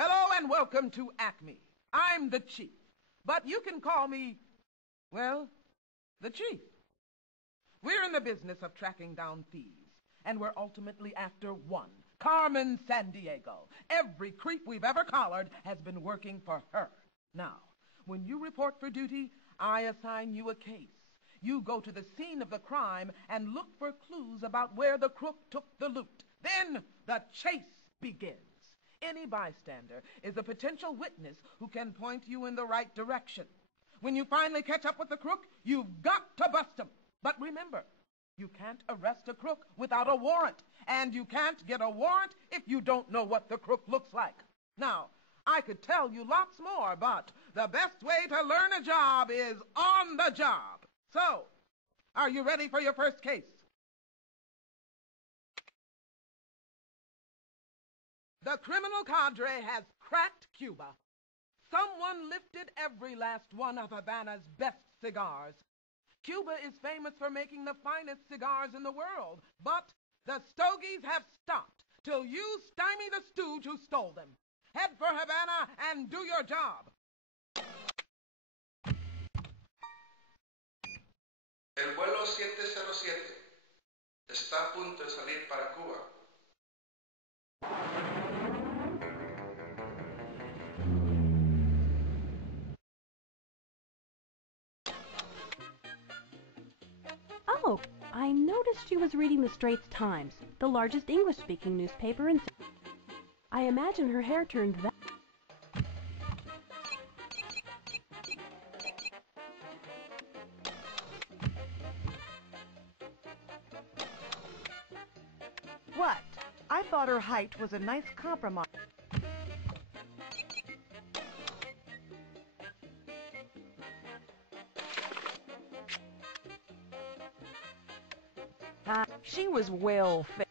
Hello and welcome to Acme. I'm the Chief, but you can call me, well, the Chief. We're in the business of tracking down thieves, and we're ultimately after one, Carmen Sandiego. Every creep we've ever collared has been working for her. Now, when you report for duty, I assign you a case. You go to the scene of the crime and look for clues about where the crook took the loot. Then the chase begins. Any bystander is a potential witness who can point you in the right direction. When you finally catch up with the crook, you've got to bust him. But remember, you can't arrest a crook without a warrant, and you can't get a warrant if you don't know what the crook looks like. Now, I could tell you lots more, but the best way to learn a job is on the job. So, are you ready for your first case? The criminal cadre has cracked Cuba. Someone lifted every last one of Havana's best cigars. Cuba is famous for making the finest cigars in the world, but the stogies have stopped till you stymie the stooge who stole them. Head for Havana and do your job. El vuelo 707 está a punto de salir para Cuba. Oh, I noticed she was reading the Straits Times, the largest English-speaking newspaper in... I imagine her hair turned that... What? I thought her height was a nice compromise. She was well fit.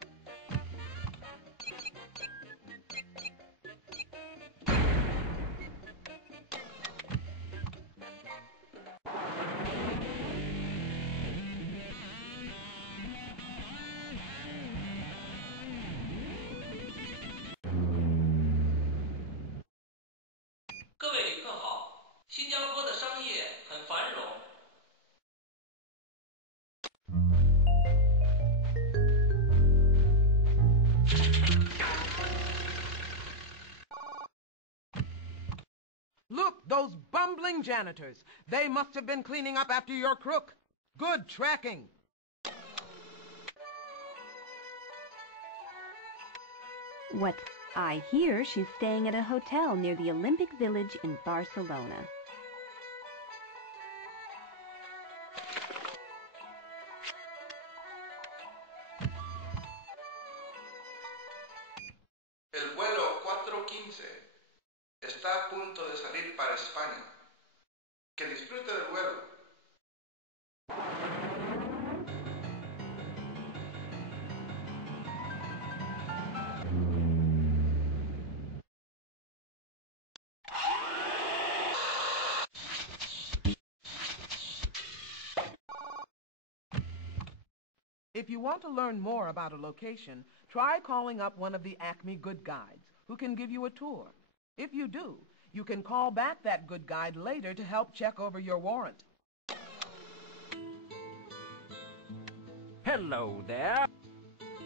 Look, those bumbling janitors. They must have been cleaning up after your crook. Good tracking. What? I hear she's staying at a hotel near the Olympic Village in Barcelona. El vuelo 415 está a punto de salir para España. Que disfrute del vuelo. If you want to learn more about a location, try calling up one of the Acme Good Guides, who can give you a tour. If you do, you can call back that good guide later to help check over your warrant. Hello there.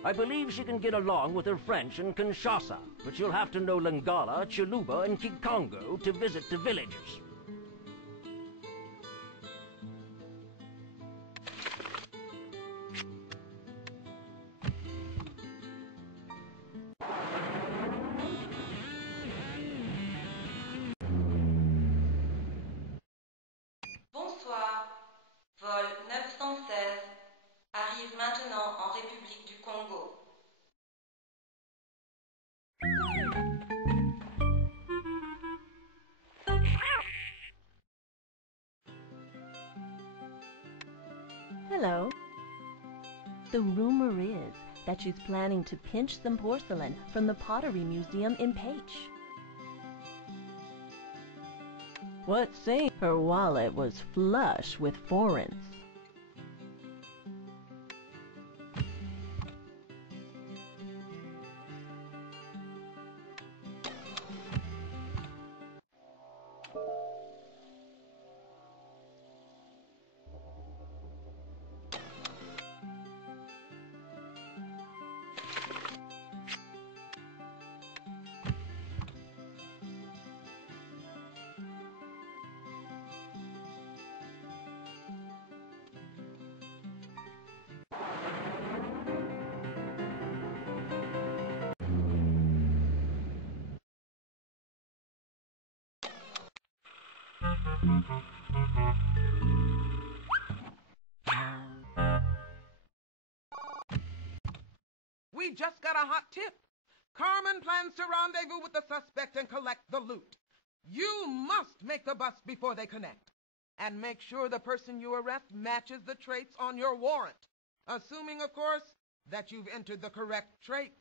I believe she can get along with her French in Kinshasa, but you'll have to know Lingala, Chiluba, and Kikongo to visit the villages. Bonsoir. Vol 916 arrive maintenant en République du Congo. Hello. The rumor is that she's planning to pinch some porcelain from the Pottery Museum in Paich. What's saying her wallet was flush with foreigns. We just got a hot tip. Carmen plans to rendezvous with the suspect and collect the loot. You must make the bust before they connect. And make sure the person you arrest matches the traits on your warrant. Assuming, of course, that you've entered the correct traits.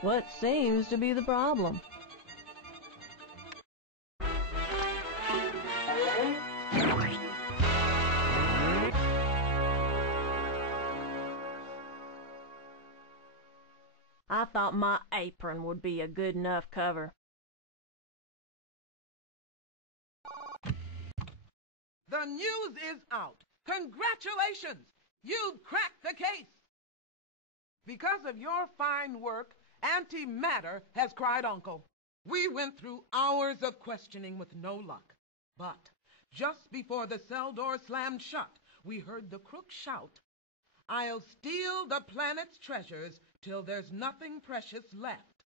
What seems to be the problem? I thought my apron would be a good enough cover. The news is out. Congratulations! You've cracked the case. Because of your fine work, Antimatter has cried uncle. We went through hours of questioning with no luck. But just before the cell door slammed shut, we heard the crook shout, "I'll steal the planet's treasures till there's nothing precious left."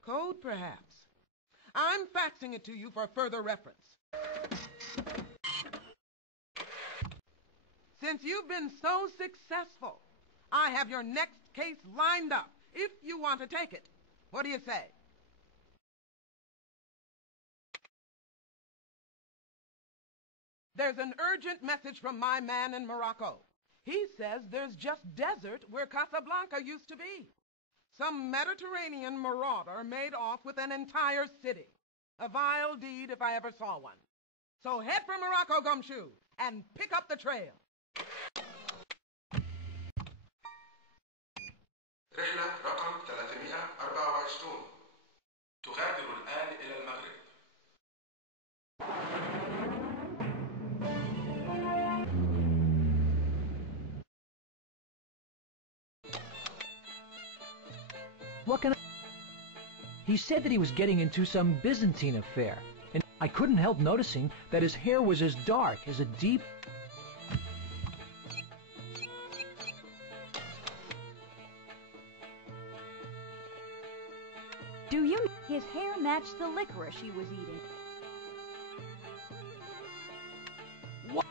Code, perhaps. I'm faxing it to you for further reference. Since you've been so successful, I have your next case lined up, if you want to take it. What do you say? There's an urgent message from my man in Morocco. He says there's just desert where Casablanca used to be. Some Mediterranean marauder made off with an entire city. A vile deed if I ever saw one. So head for Morocco, Gumshoe, and pick up the trail. رحلة رقم 324 تغادر الآن إلى المغرب. What can I... He said that he was getting into some Byzantine affair, and I couldn't help noticing that his hair was as dark as a deep... Do you... His hair matched the licorice he was eating. What?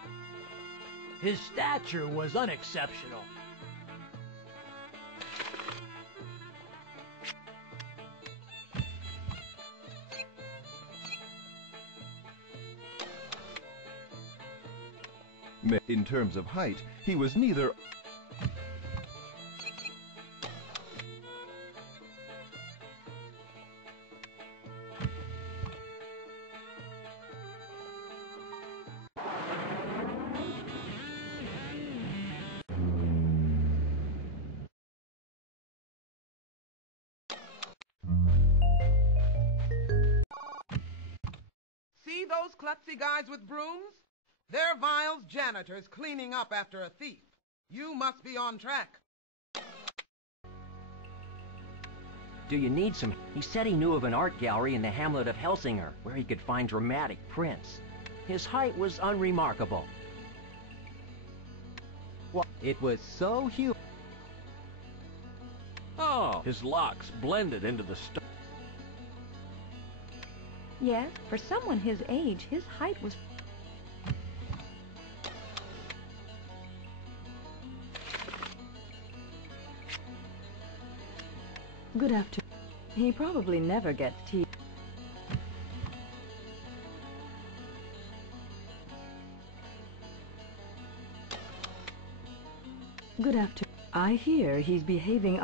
His stature was unexceptional. In terms of height, he was neither... See those klutzy guys with brooms? They're Vile's janitors cleaning up after a thief. You must be on track. Do you need some? He said he knew of an art gallery in the hamlet of Helsinger where he could find dramatic prints. His height was unremarkable. Well, it was so huge. Oh, his locks blended into the stone. Yes, for someone his age, his height was... Good afternoon. He probably never gets tea. Good afternoon. I hear he's behaving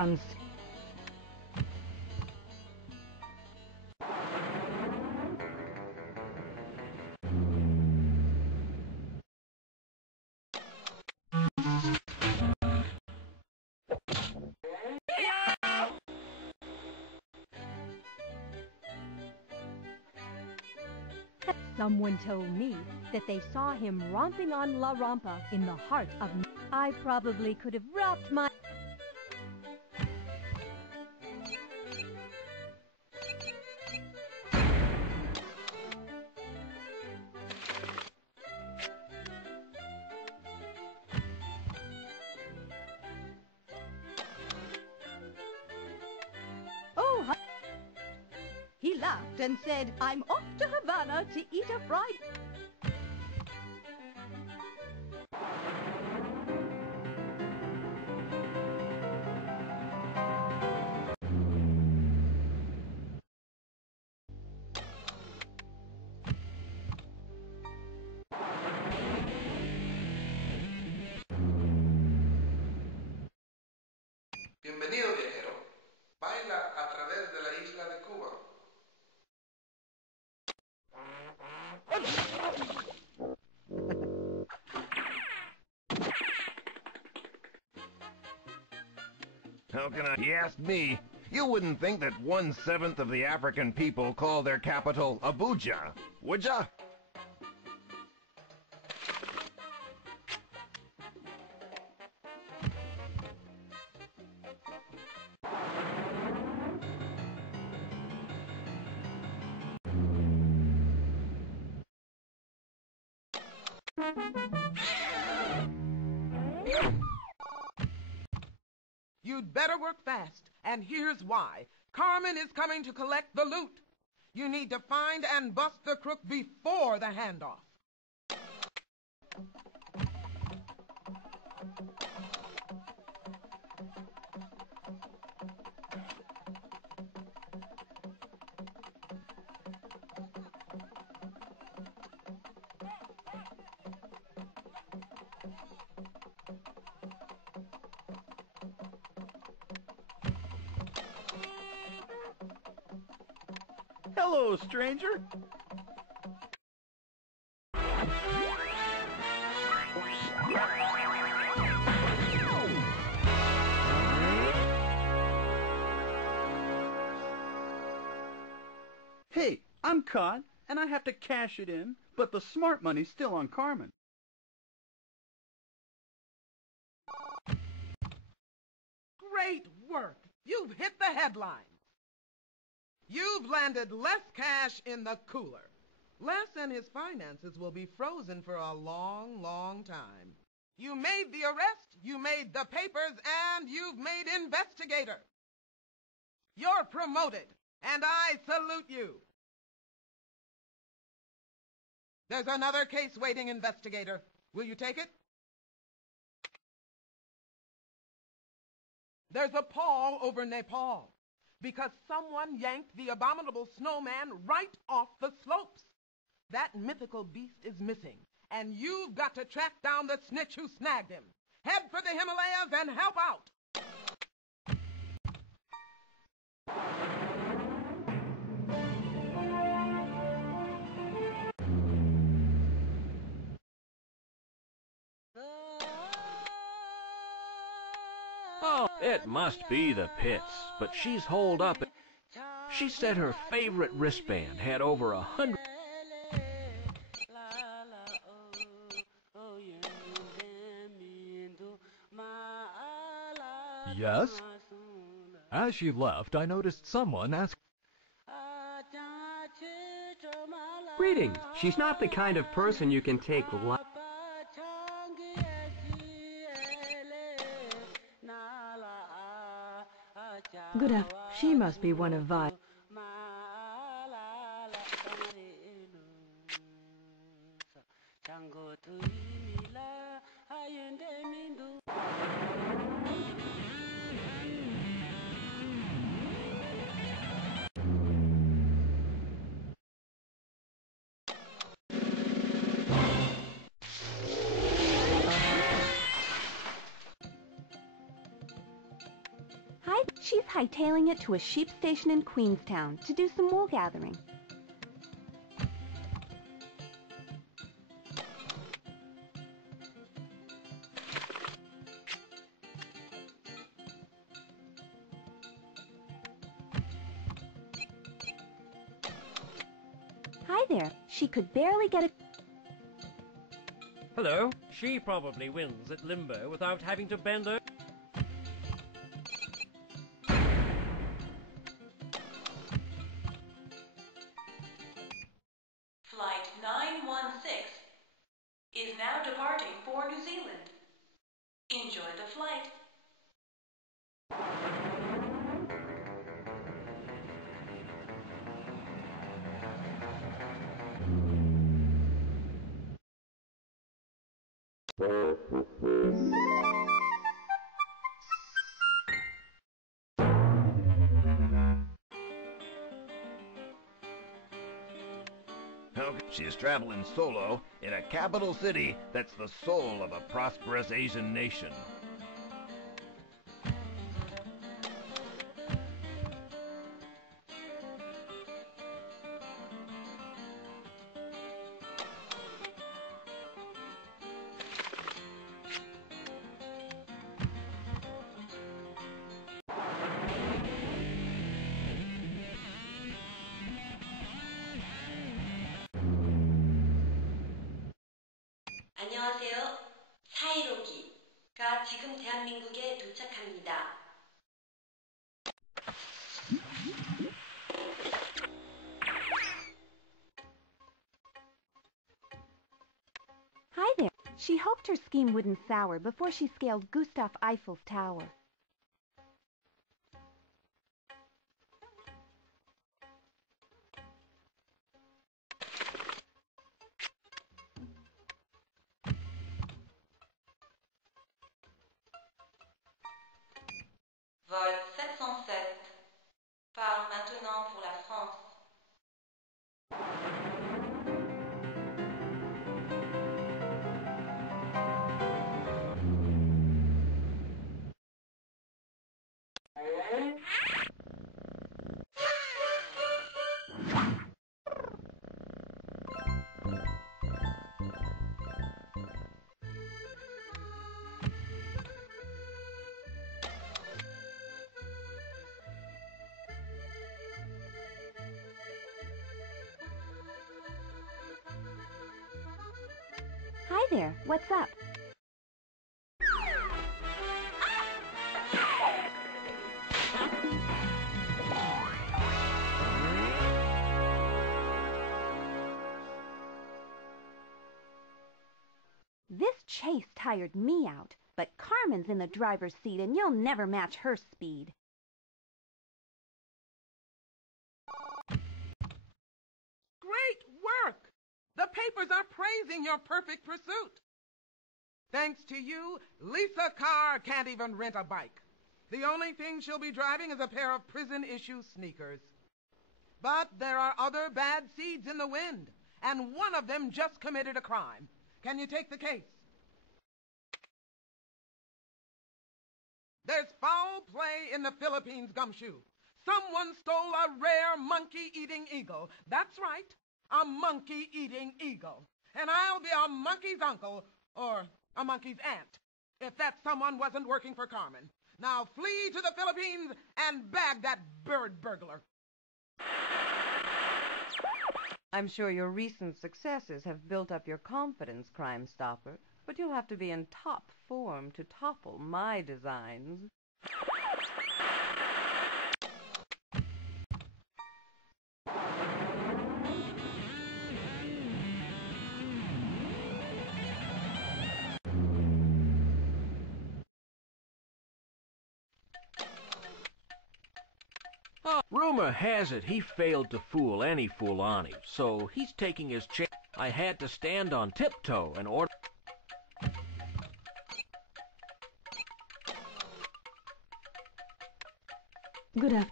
Someone told me that they saw him romping on La Rampa in the heart of... I probably could have rocked my... Oh, he laughed and said, I'm off to Havana to eat a fried... Bienvenido, viajero. Baila a través de la isla de Cuba. How can I? You asked me. You wouldn't think that 1/7 of the African people call their capital Abuja, would ya? You'd better work fast, and here's why. Carmen is coming to collect the loot. You need to find and bust the crook before the handoff. Hello, stranger. Hey, I'm caught, and I have to cash it in, but the smart money's still on Carmen. Great work. You've hit the headlines. You've landed less cash in the cooler. Les and his finances will be frozen for a long, long time. You made the arrest, you made the papers, and you've made investigator. You're promoted, and I salute you. There's another case waiting, investigator. Will you take it? There's a pall over Nepal because someone yanked the abominable snowman right off the slopes. That mythical beast is missing, and you've got to track down the snitch who snagged him. Head for the Himalayas and help out. Oh, it must be the pits, but she's holed up. She said her favorite wristband had over 100... Yes? As she left, I noticed someone ask... Greetings. She's not the kind of person you can take Good afternoon. She must be one of Vi. Hi, she's hightailing it to a sheep station in Queenstown to do some wool gathering. Hi there. She could barely get a... Hello. She probably wins at limbo without having to bend over. Flight 916 is now departing for New Zealand. Enjoy the flight. She's traveling solo in a capital city that's the soul of a prosperous Asian nation. 안녕하세요. 415기가 지금 대한민국에 도착합니다. Hi there. She hoped her scheme wouldn't sour before she scaled Gustav Eiffel's tower. Vol 707 part maintenant pour la France. Hi there. What's up? This chase tired me out, but Carmen's in the driver's seat and you'll never match her speed. Great work! The papers are praising your perfect pursuit. Thanks to you, Lisa Carr can't even rent a bike. The only thing she'll be driving is a pair of prison-issue sneakers. But there are other bad seeds in the wind, and one of them just committed a crime. Can you take the case? There's foul play in the Philippines, Gumshoe. Someone stole a rare monkey-eating eagle. That's right, a monkey-eating eagle. And I'll be a monkey's uncle, or a monkey's aunt, if that someone wasn't working for Carmen. Now flee to the Philippines and bag that bird burglar. I'm sure your recent successes have built up your confidence, Crime Stopper, but you'll have to be in top form to topple my designs. Rumor has it he failed to fool any Fulani, so he's taking his chance. I had to stand on tiptoe and order... Good afternoon.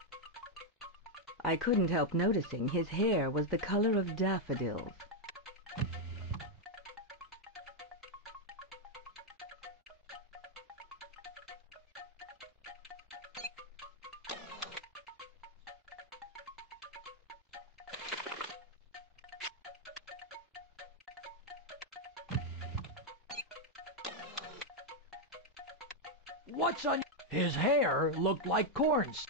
I couldn't help noticing his hair was the color of daffodils. What's on... His hair looked like corns.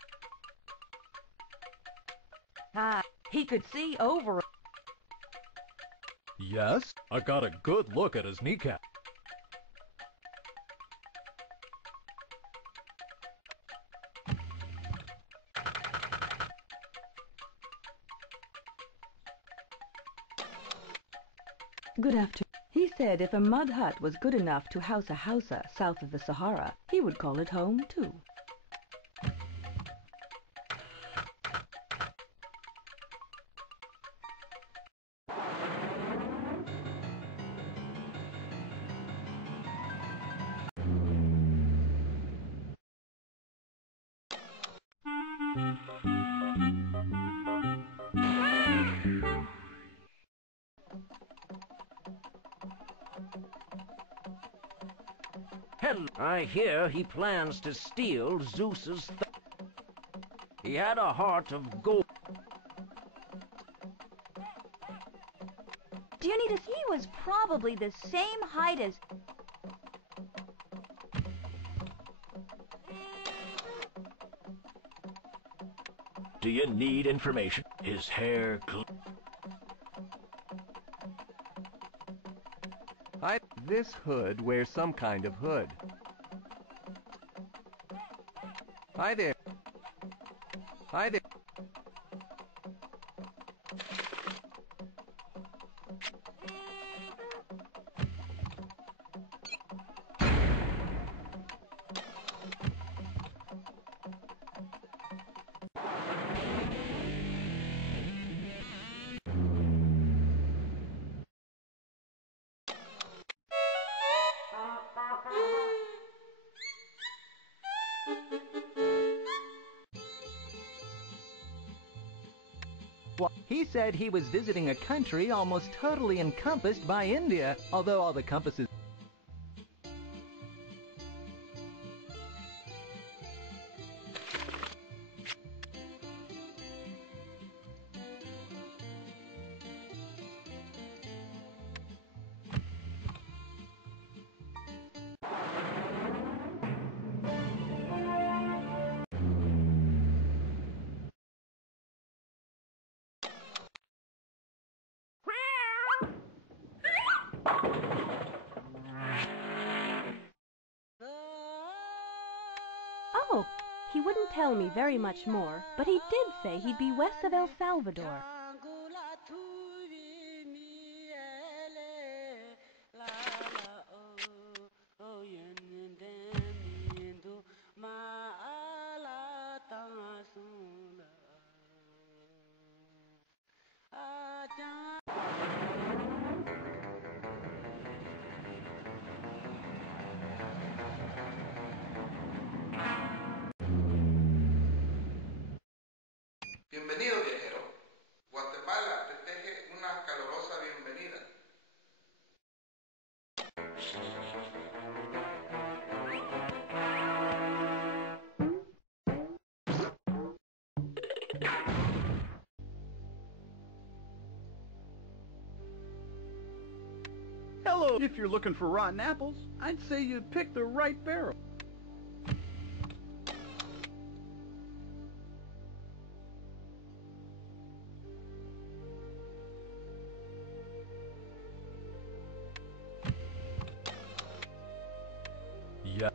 He could see over. Yes, I got a good look at his kneecap. Good afternoon. He said if a mud hut was good enough to house a Hausa south of the Sahara, he would call it home, too. I hear he plans to steal Zeus's... He had a heart of gold. Dionysus, he was probably the same height as... Do you need information? His hair... This hood wears some kind of hood. Hi there. Hi there. He said he was visiting a country almost totally encompassed by India, although all the compasses... Oh, he wouldn't tell me very much more, but he did say he'd be west of El Salvador. Bienvenido, viajero. Guatemala te teje una calurosa bienvenida. Hello. If you're looking for rotten apples, I'd say you picked the right barrel. Yeah.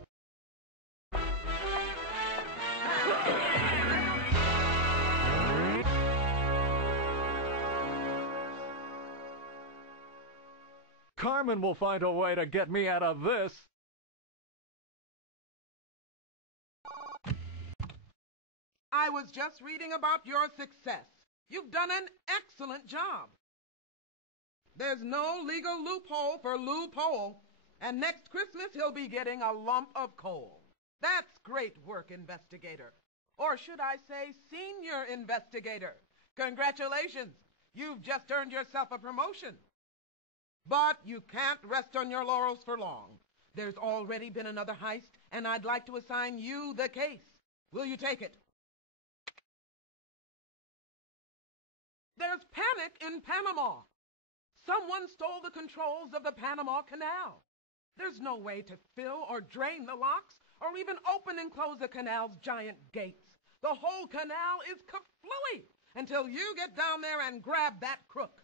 Carmen will find a way to get me out of this. I was just reading about your success. You've done an excellent job. There's no legal loophole for Lou Pole, and next Christmas he'll be getting a lump of coal. That's great work, investigator. Or should I say senior investigator. Congratulations. You've just earned yourself a promotion. But you can't rest on your laurels for long. There's already been another heist, and I'd like to assign you the case. Will you take it? There's panic in Panama. Someone stole the controls of the Panama Canal. There's no way to fill or drain the locks, or even open and close the canal's giant gates. The whole canal is kaflooey until you get down there and grab that crook.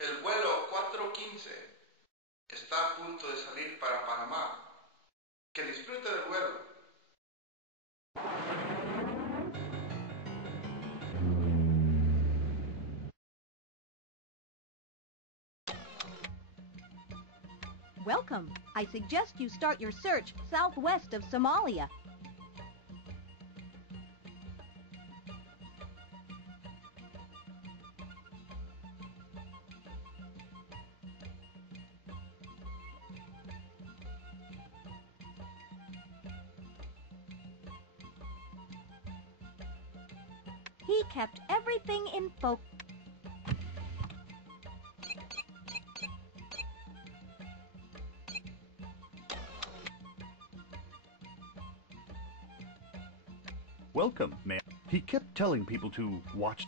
El vuelo 415 está a punto de salir para Panamá. Que disfrute del vuelo. Welcome. I suggest you start your search southwest of Somalia. He kept everything in focus. Welcome, man. He kept telling people to watch.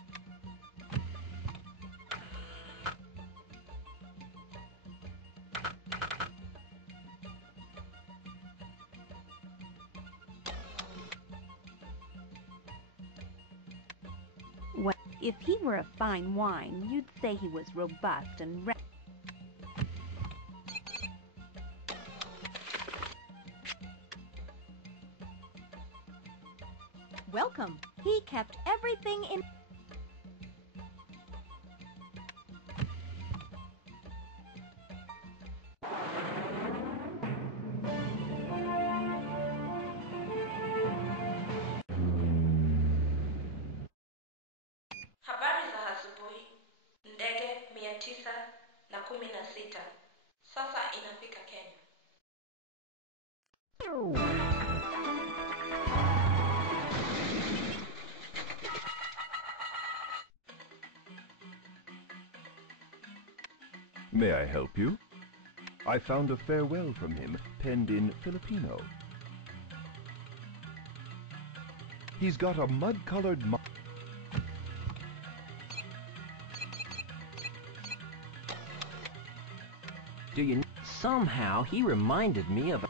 Well, if he were a fine wine, you'd say he was robust and Welcome. He kept everything in... Habari za asubuhi. Ndege 916 sasa inafika Kenya. May I help you? I found a farewell from him, penned in Filipino. He's got a mud-colored Do you know? Somehow he reminded me of...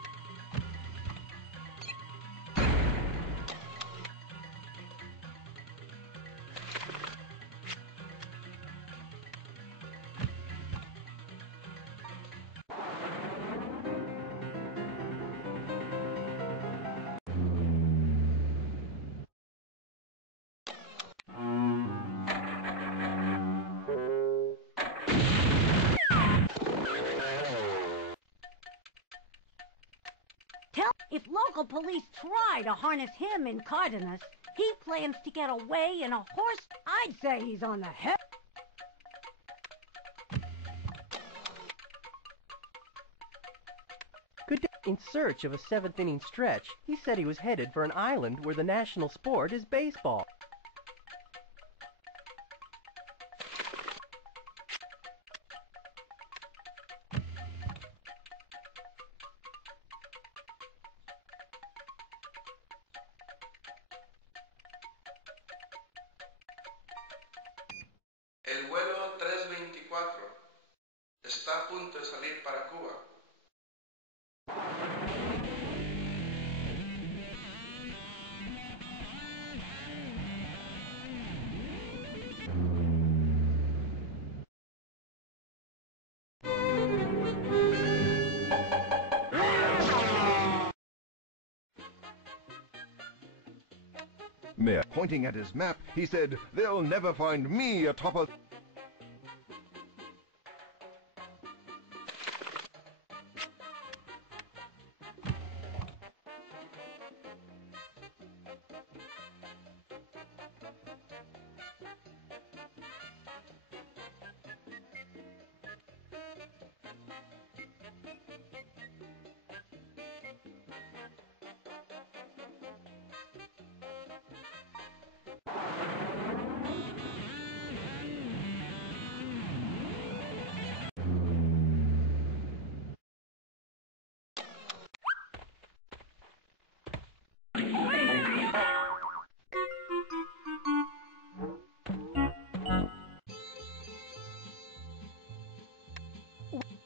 If local police try to harness him in Cardenas, he plans to get away in a horse. I'd say he's on the head. Good day. In search of a seventh-inning stretch, he said he was headed for an island where the national sport is baseball. El vuelo 324 está a punto de salir para Cuba. Mayor. Pointing at his map, he said, "They'll never find me atop a..."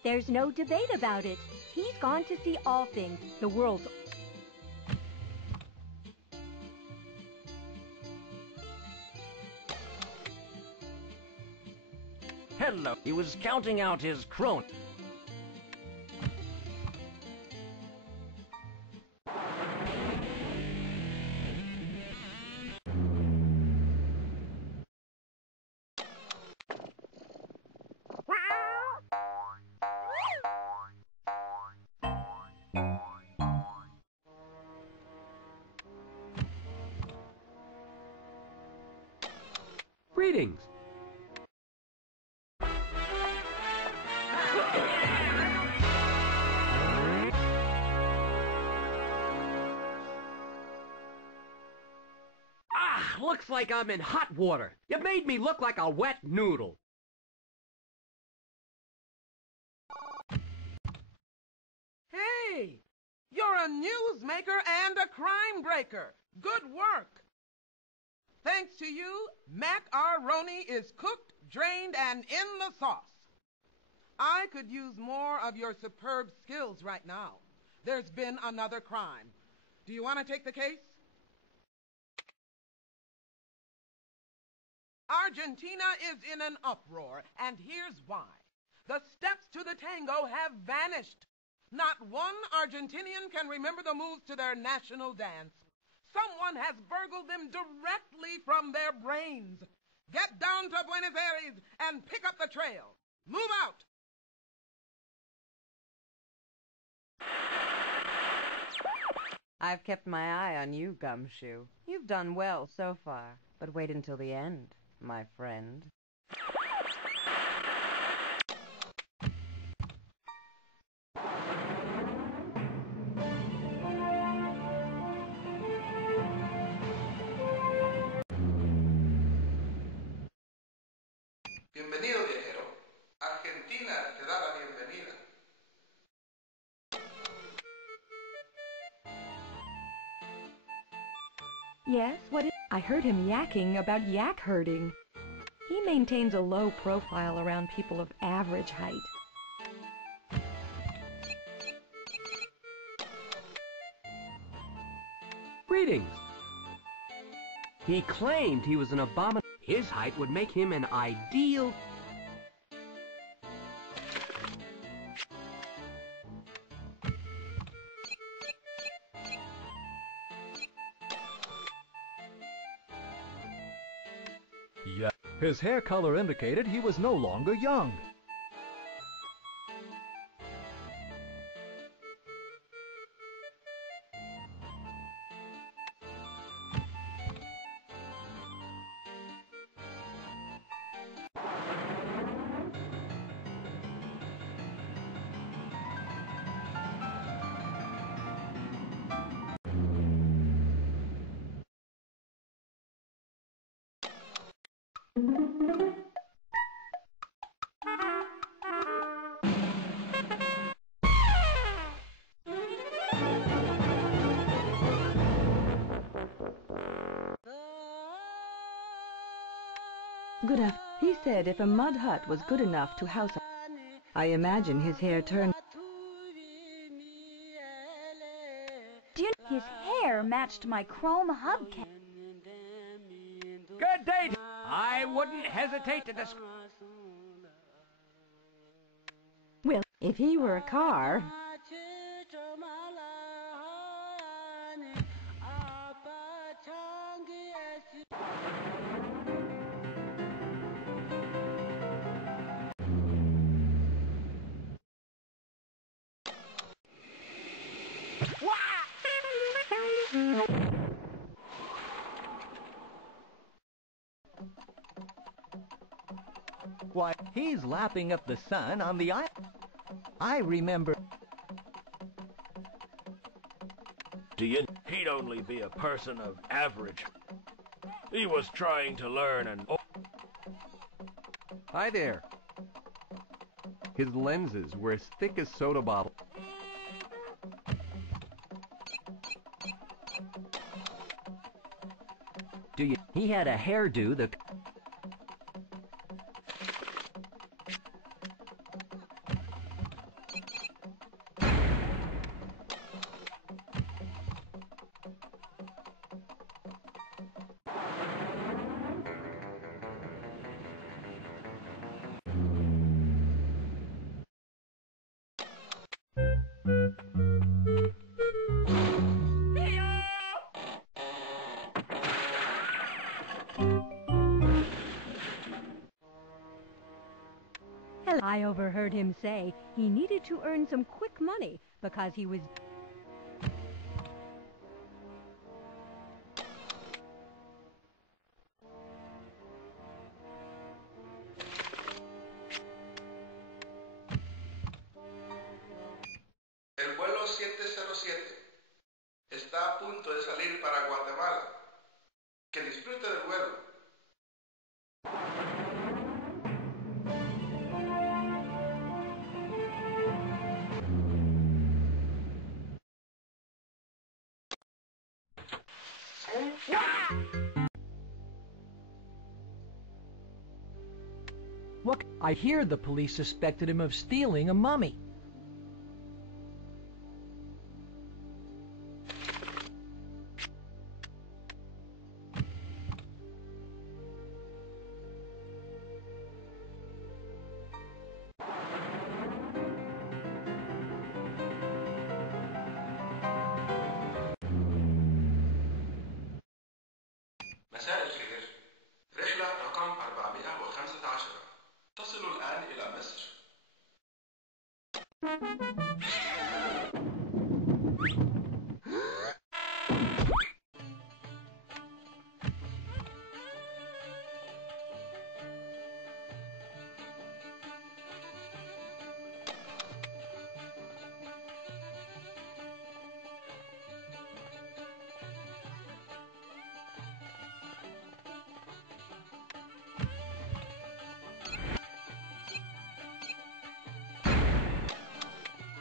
There's no debate about it. He's gone to see all things, the world's... Hello. He was counting out his crone. Greetings. Looks like I'm in hot water. You made me look like a wet noodle. Hey, you're a newsmaker and a crime breaker. Good work. Thanks to you, macaroni is cooked, drained, and in the sauce. I could use more of your superb skills right now. There's been another crime. Do you want to take the case? Argentina is in an uproar, and here's why. The steps to the tango have vanished. Not one Argentinian can remember the moves to their national dance. Someone has burgled them directly from their brains. Get down to Buenos Aires and pick up the trail. Move out! I've kept my eye on you, Gumshoe. You've done well so far, but wait until the end, my friend. Bienvenido, viajero. Argentina te da la bienvenida. Yes, what is... I heard him yakking about yak herding. He maintains a low profile around people of average height. Greetings. He claimed he was an abomination. His height would make him an ideal... Yeah. His hair color indicated he was no longer young. Good afternoon. He said if a mud hut was good enough to house a... I imagine his hair turned... His hair matched my chrome hubcap. Good day. I wouldn't hesitate to describe... Well, if he were a car... Why, he's lapping up the sun on the island. I remember... He'd only be a person of average. He was trying to learn and... Hi there. His lenses were as thick as soda bottles. He had a hairdo that... I overheard him say he needed to earn some quick money because he was... El vuelo 707 está a punto de salir para Guatemala. Que disfrute del vuelo. What? I hear the police suspected him of stealing a mummy. مساء الخير. رحلة رقم 415 تصل الآن إلى مصر.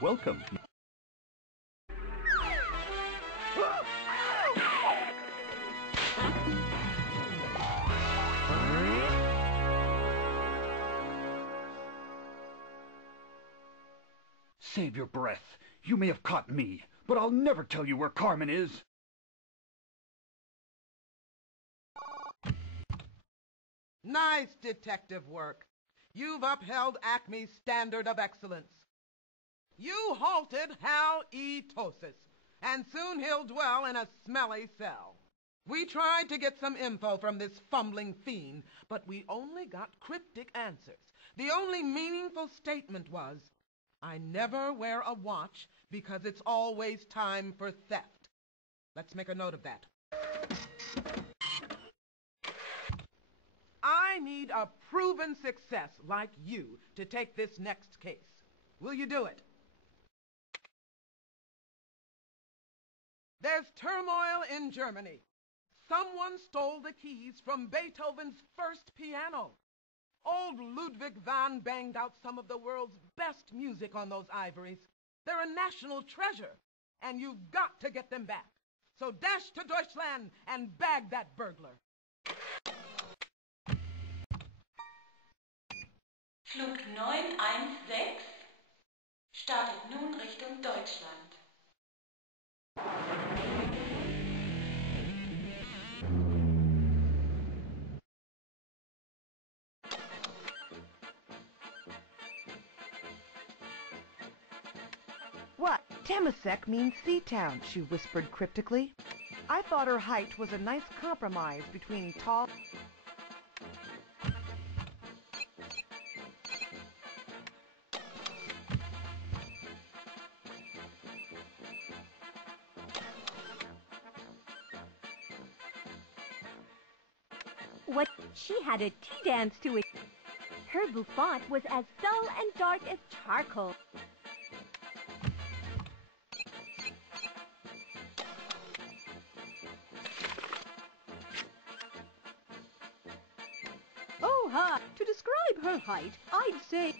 Welcome. Save your breath. You may have caught me, but I'll never tell you where Carmen is. Nice detective work. You've upheld Acme's standard of excellence. You halted Hal E. Tosis, and soon he'll dwell in a smelly cell. We tried to get some info from this fumbling fiend, but we only got cryptic answers. The only meaningful statement was, "I never wear a watch because it's always time for theft." Let's make a note of that. I need a proven success like you to take this next case. Will you do it? There's turmoil in Germany. Someone stole the keys from Beethoven's first piano. Old Ludwig van banged out some of the world's best music on those ivories. They're a national treasure, and you've got to get them back. So dash to Deutschland and bag that burglar. Flug 916 startet nun Richtung Deutschland. What? Temasek means Seatown, she whispered cryptically. I thought her height was a nice compromise between tall... What? She had a tea dance to it. Her bouffant was as dull and dark as charcoal. Oh, ha! To describe her height, I'd say...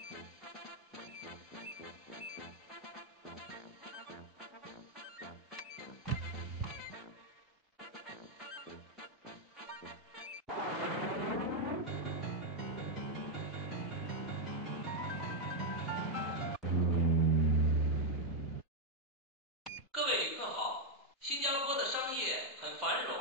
新加坡的商业很繁荣。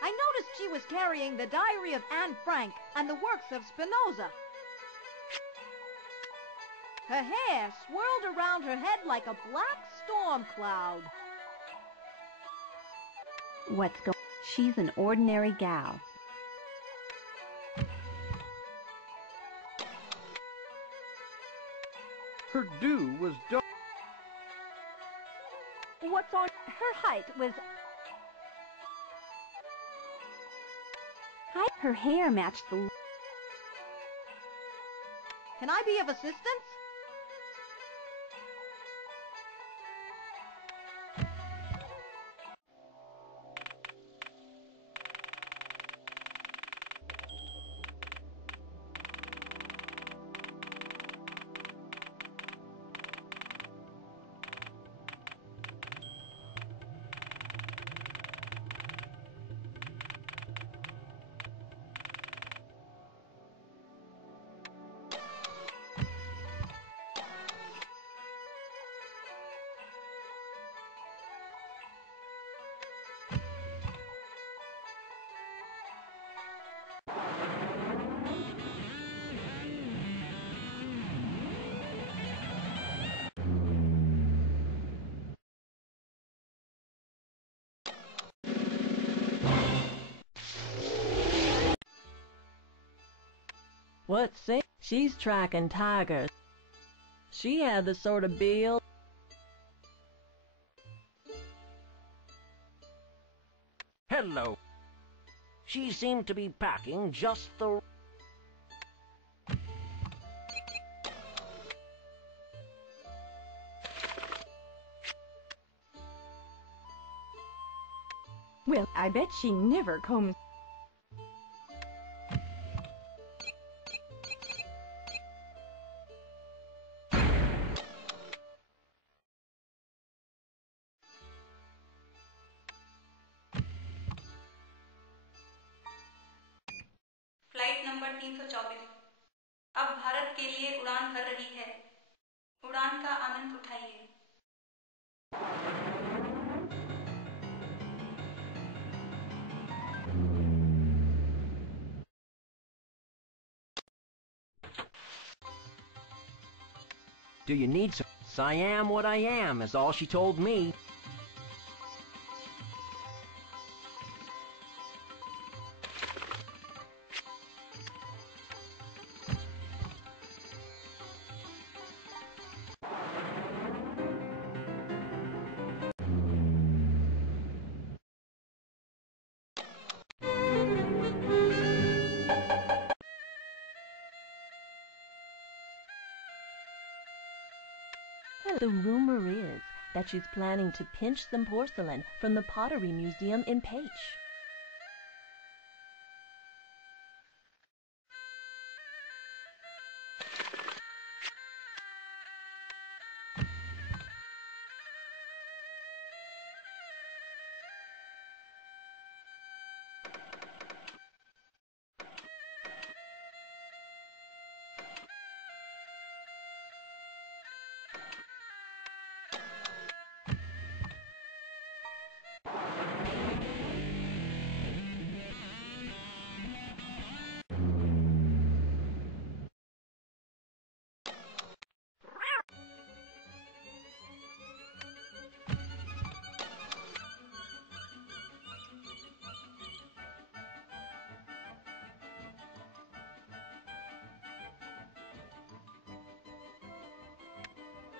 I noticed she was carrying the Diary of Anne Frank and the works of Spinoza. Her hair swirled around her head like a black storm cloud. What's going? She's an ordinary gal. Her do was dark. What's on her height was... Her hair matched the... Can I be of assistance? What's it? She's tracking tigers. She had the sort of build. Hello. She seemed to be packing just the... Well, I bet she never combs... flight number 324 अब भारत के लिए उड़ान भर रही है। उड़ान का आनंद उठाइए। Do you need some? I am what I am, is all she told me. The rumor is that she's planning to pinch some porcelain from the Pottery Museum in Paich.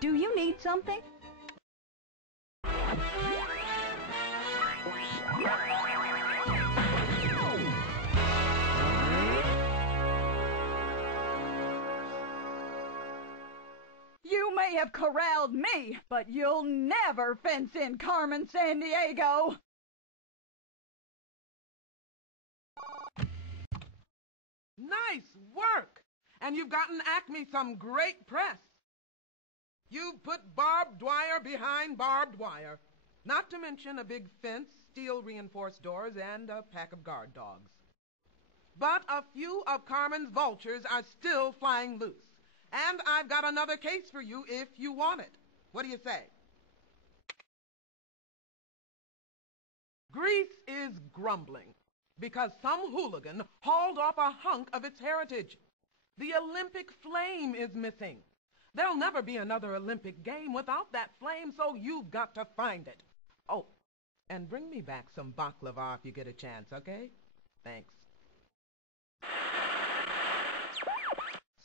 Do you need something? You may have corralled me, but you'll never fence in Carmen Sandiego. Nice work! And you've gotten Acme some great press. You've put barbed wire behind barbed wire. Not to mention a big fence, steel-reinforced doors, and a pack of guard dogs. But a few of Carmen's vultures are still flying loose. And I've got another case for you if you want it. What do you say? Greece is grumbling because some hooligan hauled off a hunk of its heritage. The Olympic flame is missing. There'll never be another Olympic game without that flame, so you've got to find it. Oh, and bring me back some baklava if you get a chance, okay? Thanks.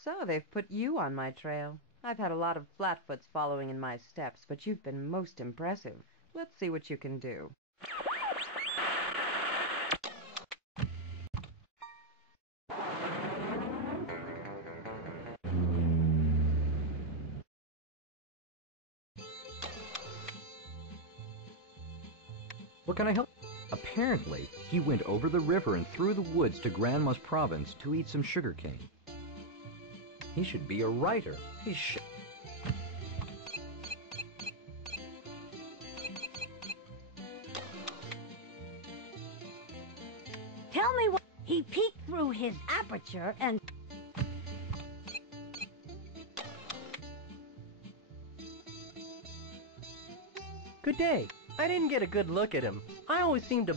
So they've put you on my trail. I've had a lot of flatfoots following in my steps, but you've been most impressive. Let's see what you can do. What can I help? Apparently, he went over the river and through the woods to Grandma's province to eat some sugar cane. He should be a writer. Tell me what... He peeked through his aperture and... Good day. I didn't get a good look at him. I always seem to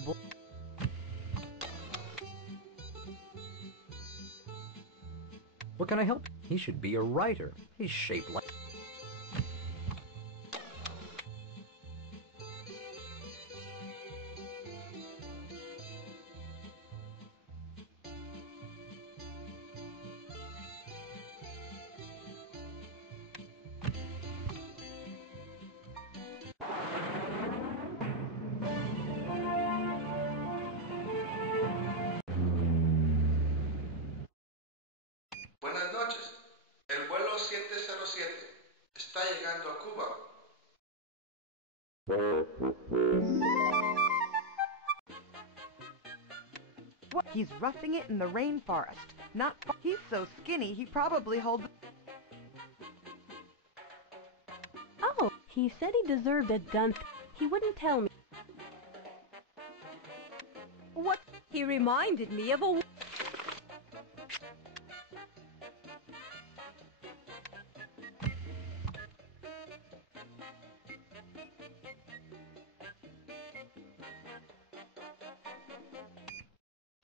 What can I help? He should be a writer. He's shaped like... Buenas noches. El vuelo 707 está llegando a Cuba. What? He's roughing it in the rainforest. Not far. He's so skinny, he probably holds... Oh, he said he deserved a gun. He wouldn't tell me. What? He reminded me of a...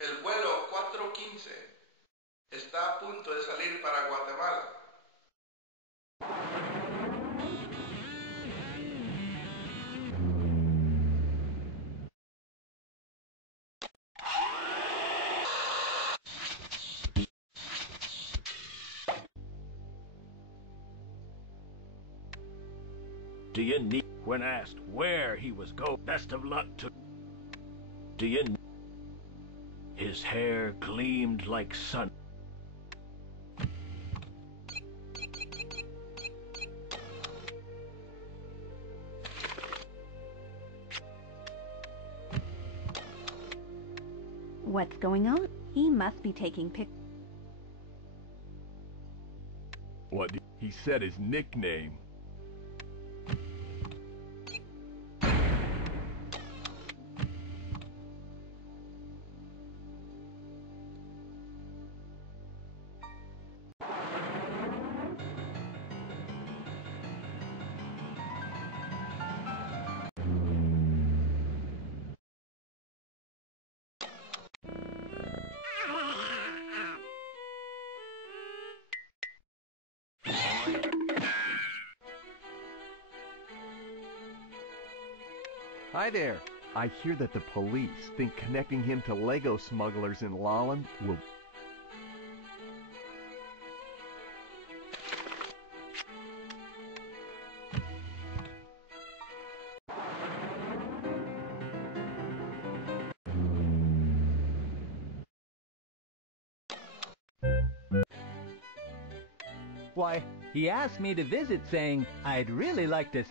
El vuelo 415 está a punto de salir para Guatemala. Do you need... When asked where he was going, best of luck to... Do you... His hair gleamed like sun. What's going on? He must be taking pictures. What? He said his nickname. Hi there. I hear that the police think connecting him to Lego smugglers in Lolland will... Why, he asked me to visit saying, I'd really like to...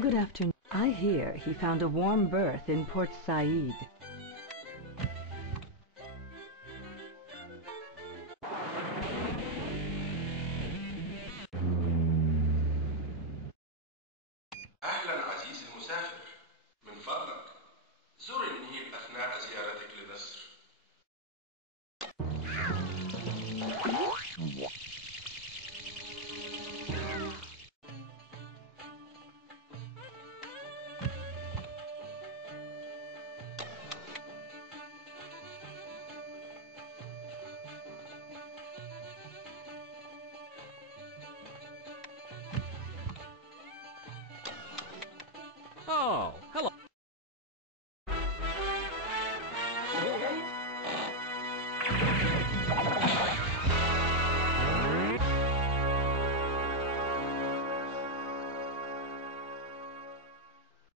Good afternoon. I here, he found a warm berth in Port Said. أهلا عزيزي المسافر، من فضلك زر النيل أثناء زيارتك لمصر. Oh, hello.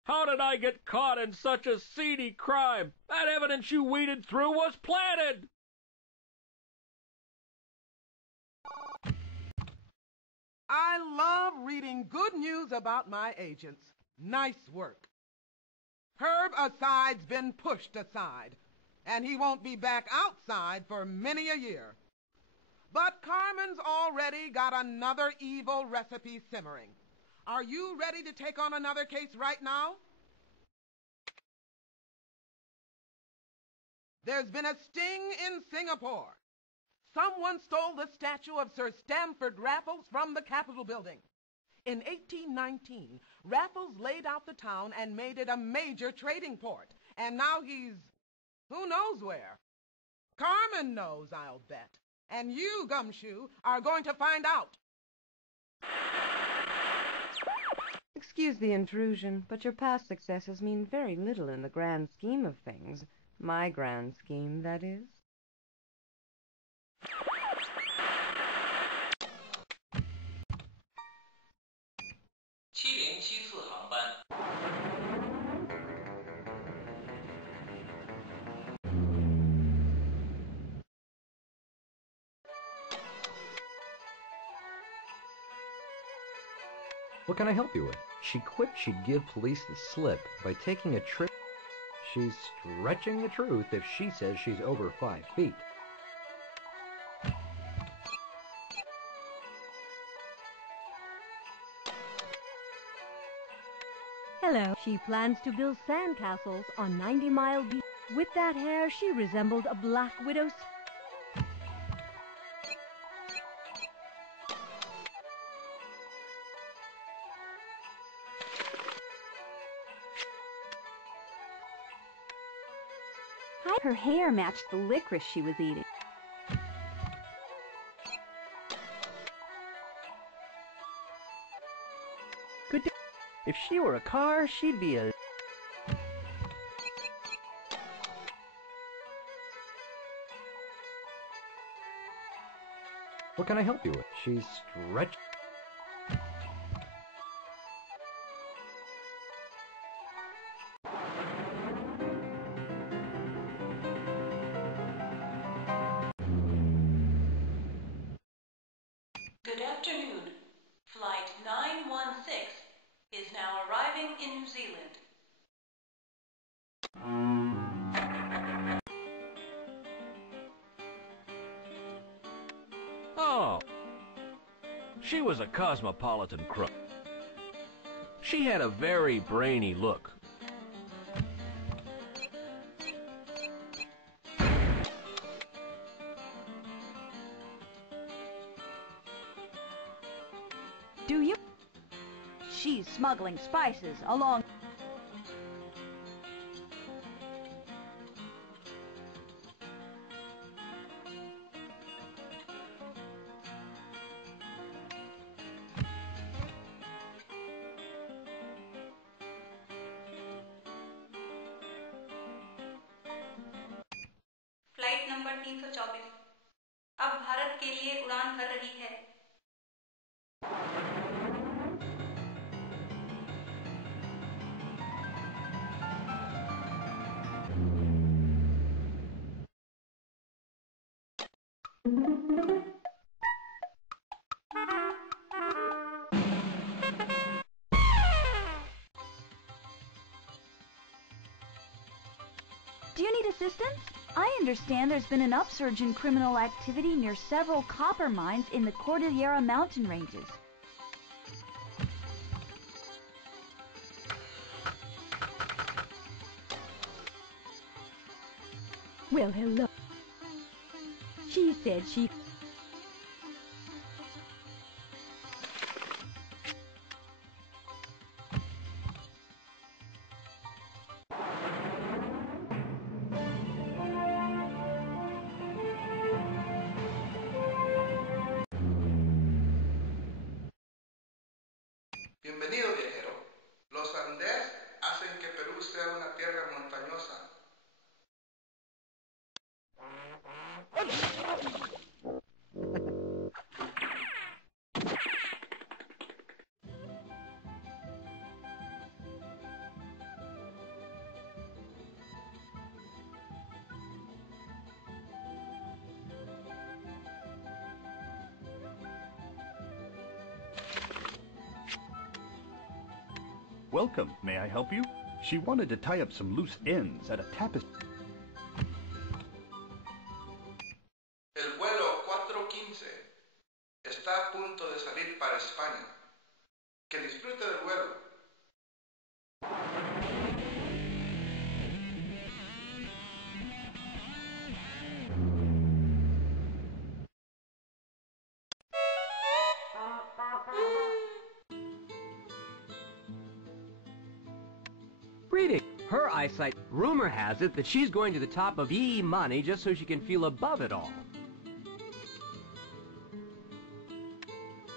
How did I get caught in such a seedy crime? That evidence you weeded through was planted! I love reading good news about my agents. Nice work. Herb Aside's been pushed aside, and he won't be back outside for many a year. But Carmen's already got another evil recipe simmering. Are you ready to take on another case right now? There's been a sting in Singapore. Someone stole the statue of Sir Stamford Raffles from the Capitol building. In 1819, Raffles laid out the town and made it a major trading port. And now he's who knows where. Carmen knows, I'll bet. And you, Gumshoe, are going to find out. Excuse the intrusion, but your past successes mean very little in the grand scheme of things. My grand scheme, that is. What can I help you with? She quipped she'd give police the slip by taking a trip. She's stretching the truth if she says she's over 5 feet. Hello. She plans to build sandcastles on 90 Mile Beach. With that hair, she resembled a black widow. Her hair matched the licorice she was eating. Good day. If she were a car, she'd be a... What can I help you with? She's stretched. Good afternoon. Flight 916 is now arriving in New Zealand. Oh. She was a cosmopolitan crook. She had a very brainy look. Do you? She's smuggling spices along. Flight number 324 अब भारत के लिए उड़ान भर रही है। Do you need assistance? I understand there's been an upsurge in criminal activity near several copper mines in the Cordillera mountain ranges. Well, hello. She said she... Bienvenido, viajero. Los Andes hacen que Perú sea una tierra montañosa. Welcome. May I help you? She wanted to tie up some loose ends at a tapestry. El vuelo 415 está a punto de salir para España. Que disfrute del vuelo. Reading. Her eyesight. Rumor has it that she's going to the top of money just so she can feel above it all.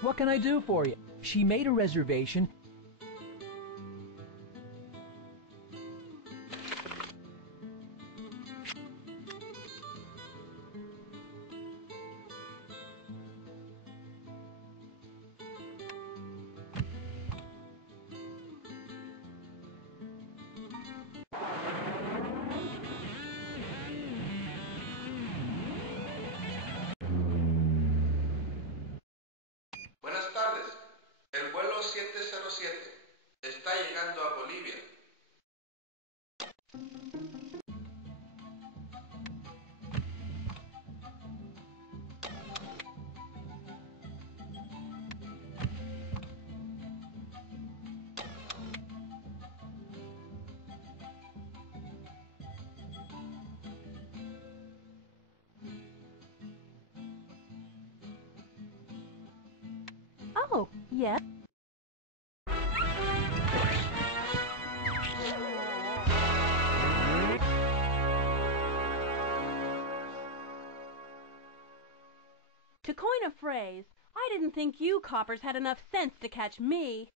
What can I do for you? She made a reservation. Buenas tardes. El vuelo 707 está llegando a Bolivia. Oh, yes. To coin a phrase, I didn't think you coppers had enough sense to catch me.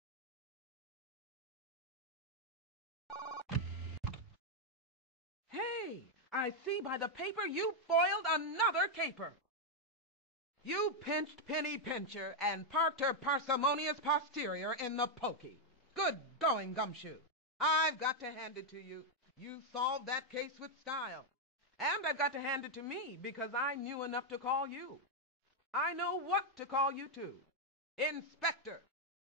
Hey, I see by the paper you foiled another caper. You pinched Penny Pincher and parked her parsimonious posterior in the pokey. Good going, Gumshoe. I've got to hand it to you. You solved that case with style. And I've got to hand it to me because I knew enough to call you. I know what to call you to. Inspector.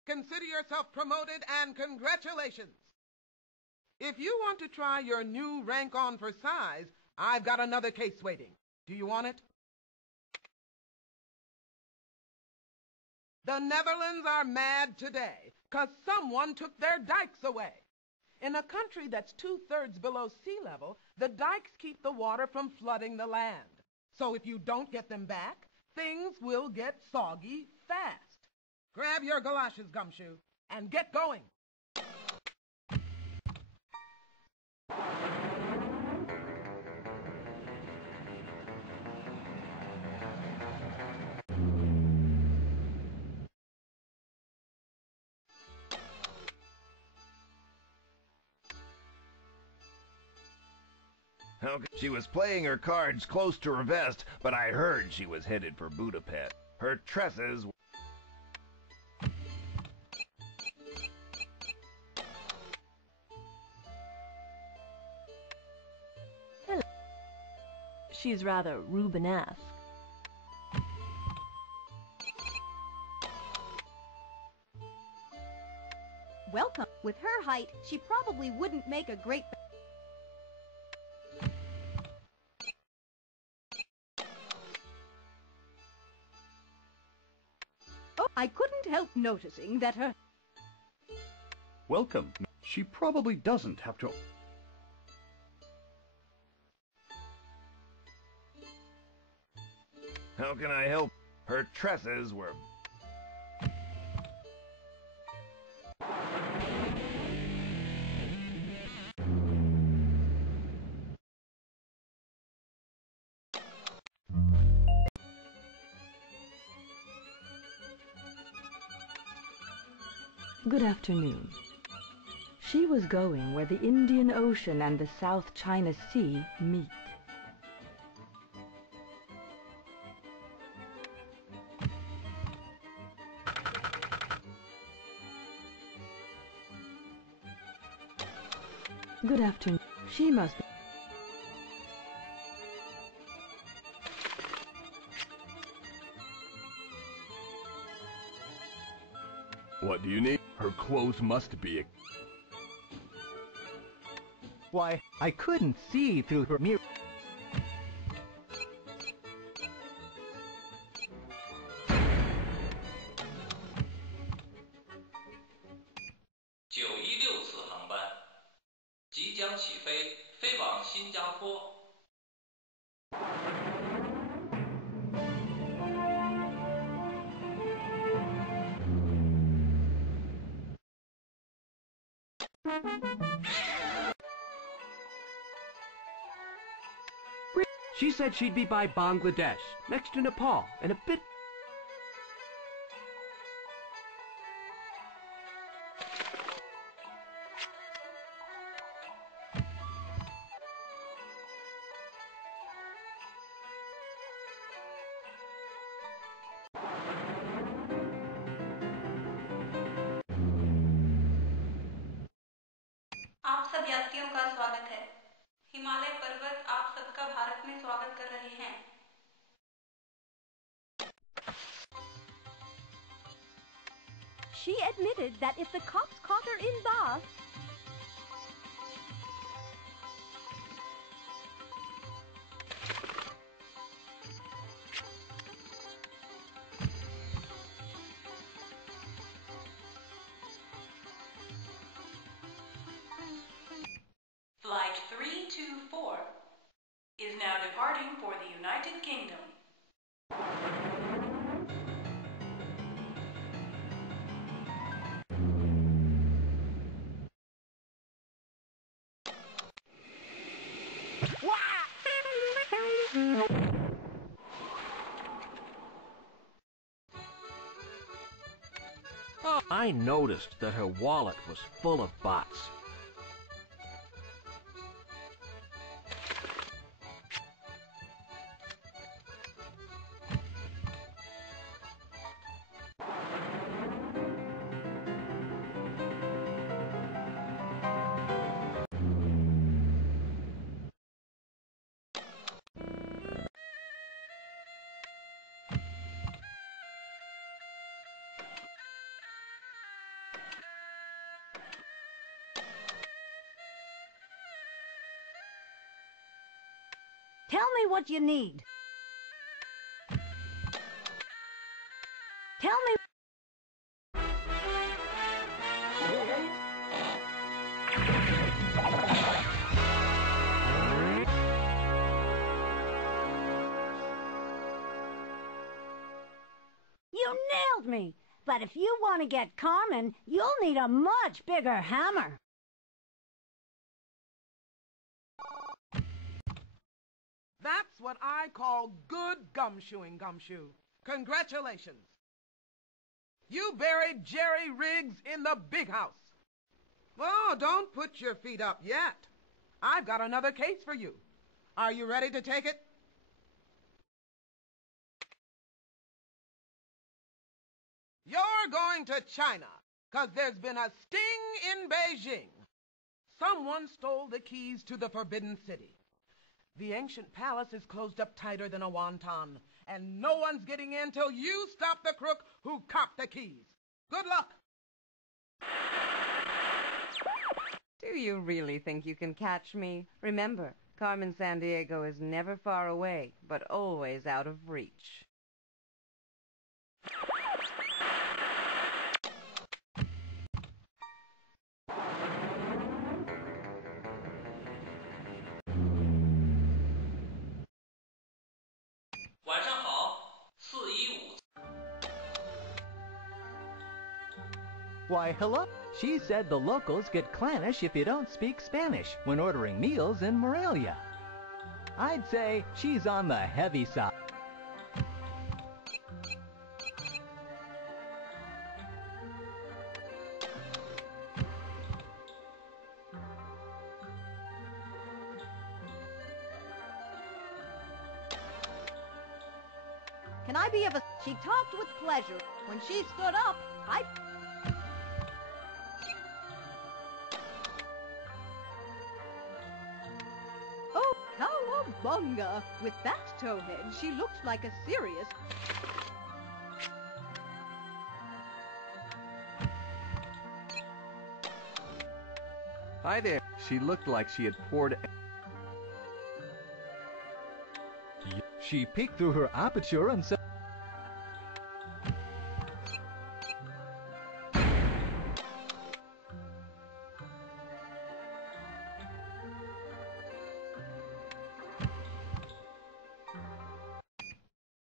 Consider yourself promoted and congratulations. If you want to try your new rank on for size, I've got another case waiting. Do you want it? The Netherlands are mad today because someone took their dikes away. In a country that's 2/3 below sea level, the dikes keep the water from flooding the land. So if you don't get them back, things will get soggy fast. Grab your galoshes, Gumshoe, and get going. She was playing her cards close to her vest, but I heard she was headed for Budapest. Her tresses... Hello. She's rather Rubenesque. Welcome. With her height, she probably wouldn't make a great... I couldn't help noticing that her... Welcome. She probably doesn't have to... How can I help? Her tresses were... Good afternoon. She was going where the Indian Ocean and the South China Sea meet. Good afternoon. She must be... What do you need? Her clothes must be... Why, I couldn't see through her mirror. She said she'd be by Bangladesh, next to Nepal, and a bit... आप सब यात्रियों का स्वागत है। हिमालय पर्वत आप सबका भारत में स्वागत कर रहे हैं। She admitted that if the cops caught her in Bath, Flight 324 is now departing for the United Kingdom. Oh, I noticed that her wallet was full of bots. Tell me what you need. Tell me... You nailed me. But if you want to get Carmen, you'll need a much bigger hammer. That's what I call good gumshoeing, Gumshoe. Congratulations. You buried Jerry Riggs in the big house. Oh, don't put your feet up yet. I've got another case for you. Are you ready to take it? You're going to China, 'cause there's been a sting in Beijing. Someone stole the keys to the Forbidden City. The ancient palace is closed up tighter than a wonton, and no one's getting in till you stop the crook who copped the keys. Good luck. Do you really think you can catch me? Remember, Carmen Sandiego is never far away, but always out of reach. Why, hello. She said the locals get clannish if you don't speak Spanish when ordering meals in Morelia. I'd say she's on the heavy side. Can I be of a... She talked with pleasure. When she stood up, I... Oh, cowabunga! With that towhead, she looked like a serious... Hi there. She looked like she had poured... She peeked through her aperture and said...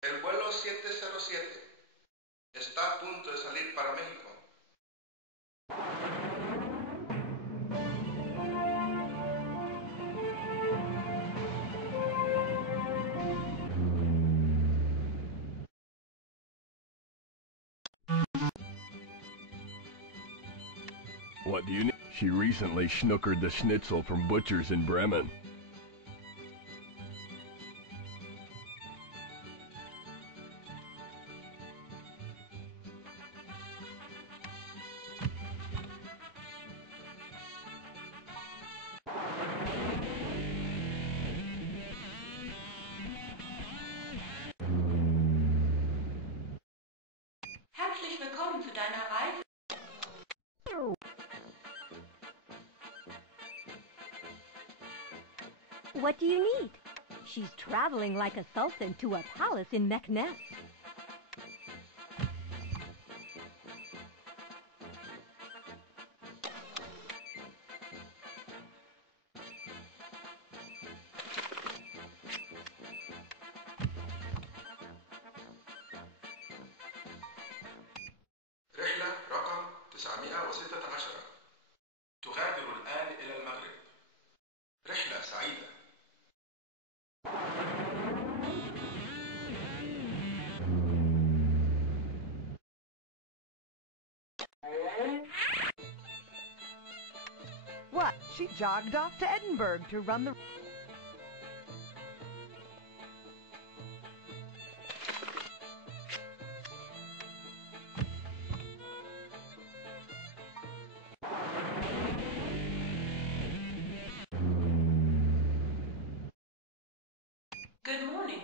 El vuelo 707 está a punto de salir para México. What do you need? She recently schnookered the schnitzel from butchers in Bremen. Herzlich willkommen zu deiner Reise. What do you need? She's traveling like a sultan to a palace in Meknes. رحلة رقم 916 تغادر الآن إلى المغرب. رحلة سعيدة. What? She jogged off to Edinburgh to run the... Good morning.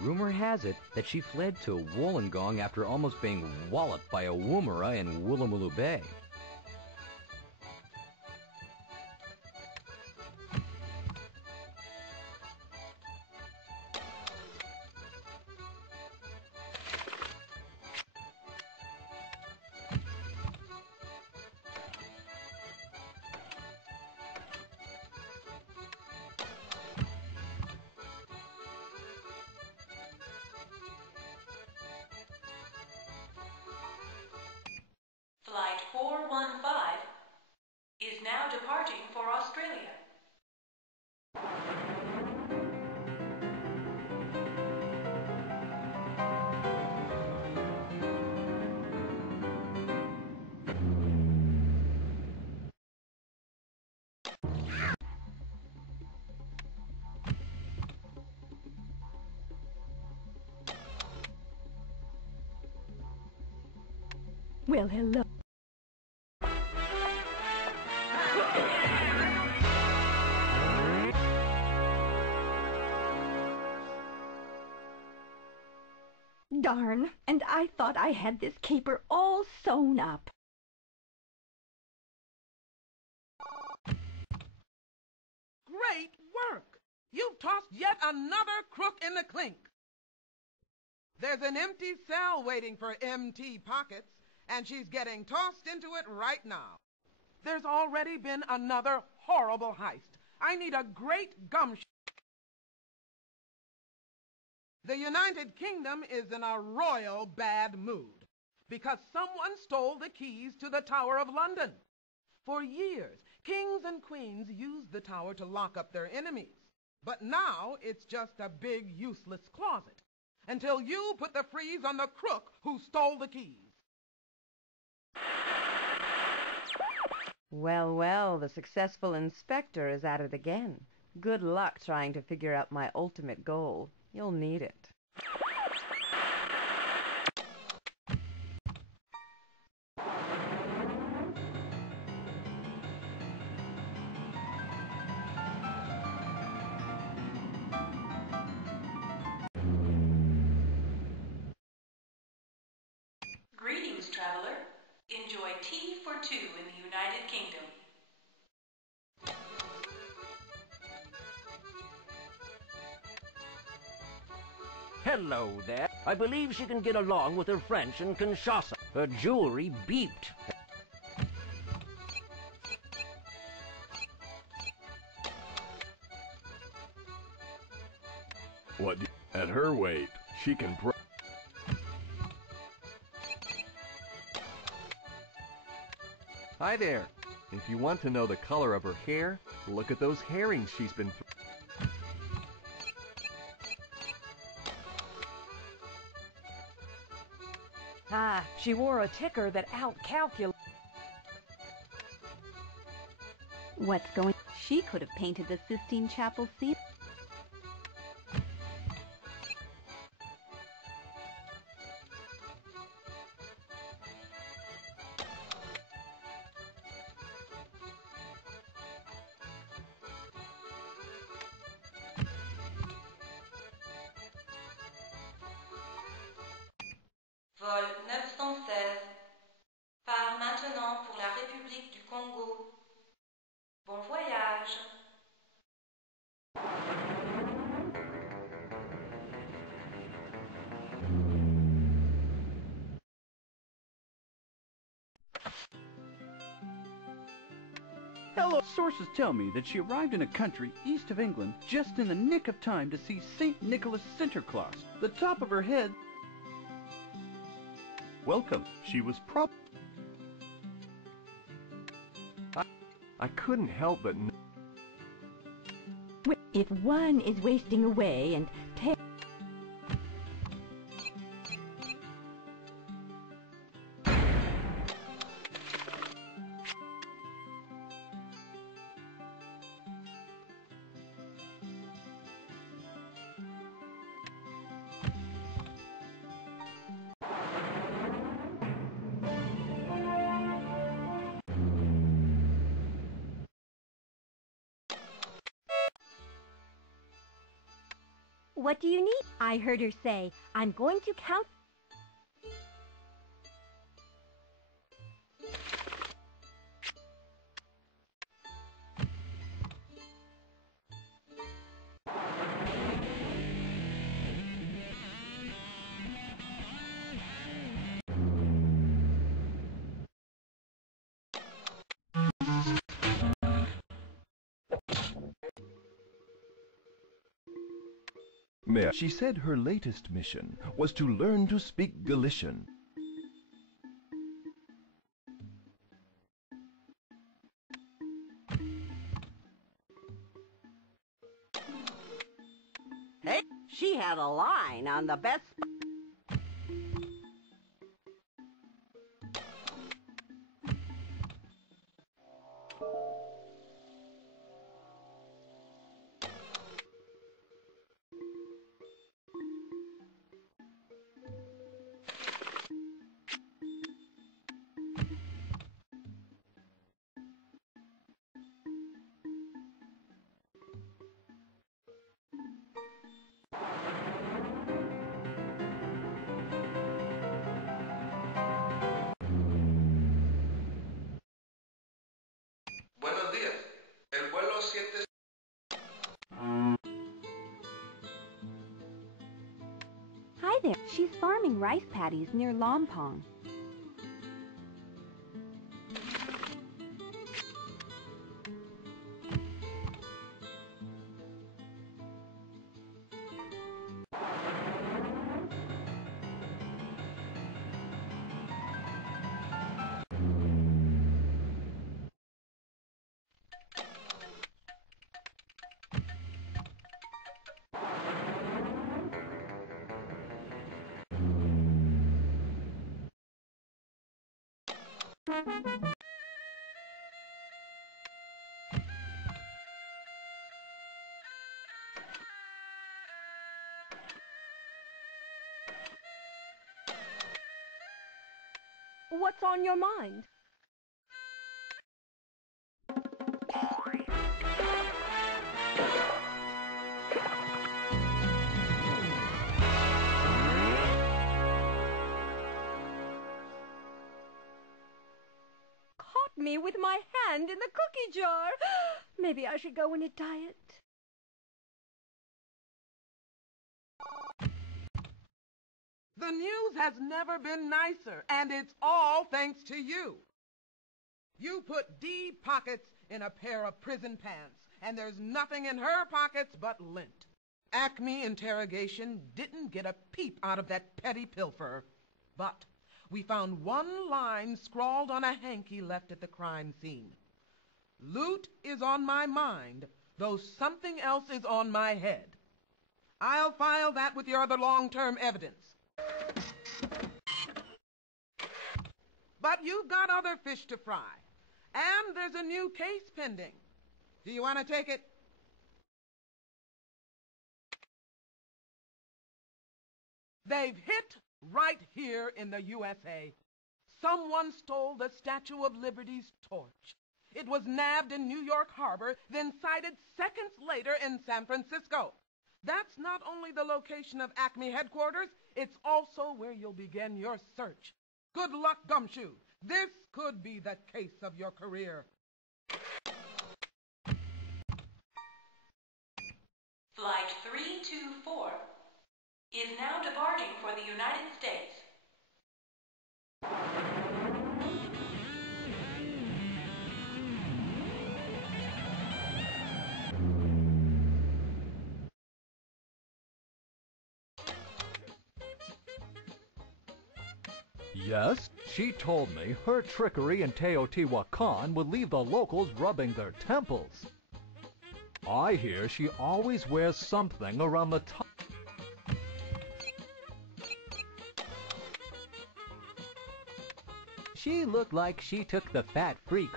Rumor has it that she fled to Wollongong after almost being walloped by a woomera in Woolloomooloo Bay. Flight 415 is now departing for Australia. Well, hello. Darn, and I thought I had this caper all sewn up. Great work! You've tossed yet another crook in the clink. There's an empty cell waiting for MT Pockets, and she's getting tossed into it right now. There's already been another horrible heist. I need a great gumshoe. The United Kingdom is in a royal bad mood because someone stole the keys to the Tower of London. For years, kings and queens used the tower to lock up their enemies. But now it's just a big, useless closet until you put the freeze on the crook who stole the keys. Well, well, the successful inspector is at it again. Good luck trying to figure out my ultimate goal. You'll need it. Greetings, traveler. Enjoy tea for two in the United Kingdom. Hello there. I believe she can get along with her French in Kinshasa. Her jewelry beeped. What? At her weight, she can Hi there. If you want to know the color of her hair, look at those herrings she's been through. Ah, she wore a ticker that outcalculated. What's going? She could have painted the Sistine Chapel ceiling. Vol 916. Part maintenant pour la République du Congo. Bon voyage. Hello. Sources tell me that she arrived in a country east of England just in the nick of time to see St. Nicholas Sinterklaas. The top of her head... Welcome. She was I couldn't help but... If one is wasting away and What do you need? I heard her say, I'm going to count. She said her latest mission was to learn to speak Galician. Hey, she had a line on the best... Buenos días. El vuelo 7... Hi there. She's farming rice paddies near Lompong. What's on your mind? Caught me with my hand in the cookie jar. Maybe I should go on a diet. The news has never been nicer, and it's all thanks to you. You put deep pockets in a pair of prison pants, and there's nothing in her pockets but lint. Acme Interrogation didn't get a peep out of that petty pilferer, but we found one line scrawled on a hanky left at the crime scene. Loot is on my mind, though something else is on my head. I'll file that with your other long-term evidence. But you've got other fish to fry, and there's a new case pending. Do you want to take it? They've hit right here in the USA. Someone stole the Statue of Liberty's torch. It was nabbed in New York Harbor, then sighted seconds later in San Francisco. That's not only the location of Acme headquarters, it's also where you'll begin your search. Good luck, Gumshoe. This could be the case of your career. Flight 324 is now departing for the United States. Yes, she told me her trickery in Teotihuacan would leave the locals rubbing their temples. I hear she always wears something around the top. She looked like she took the fat-free.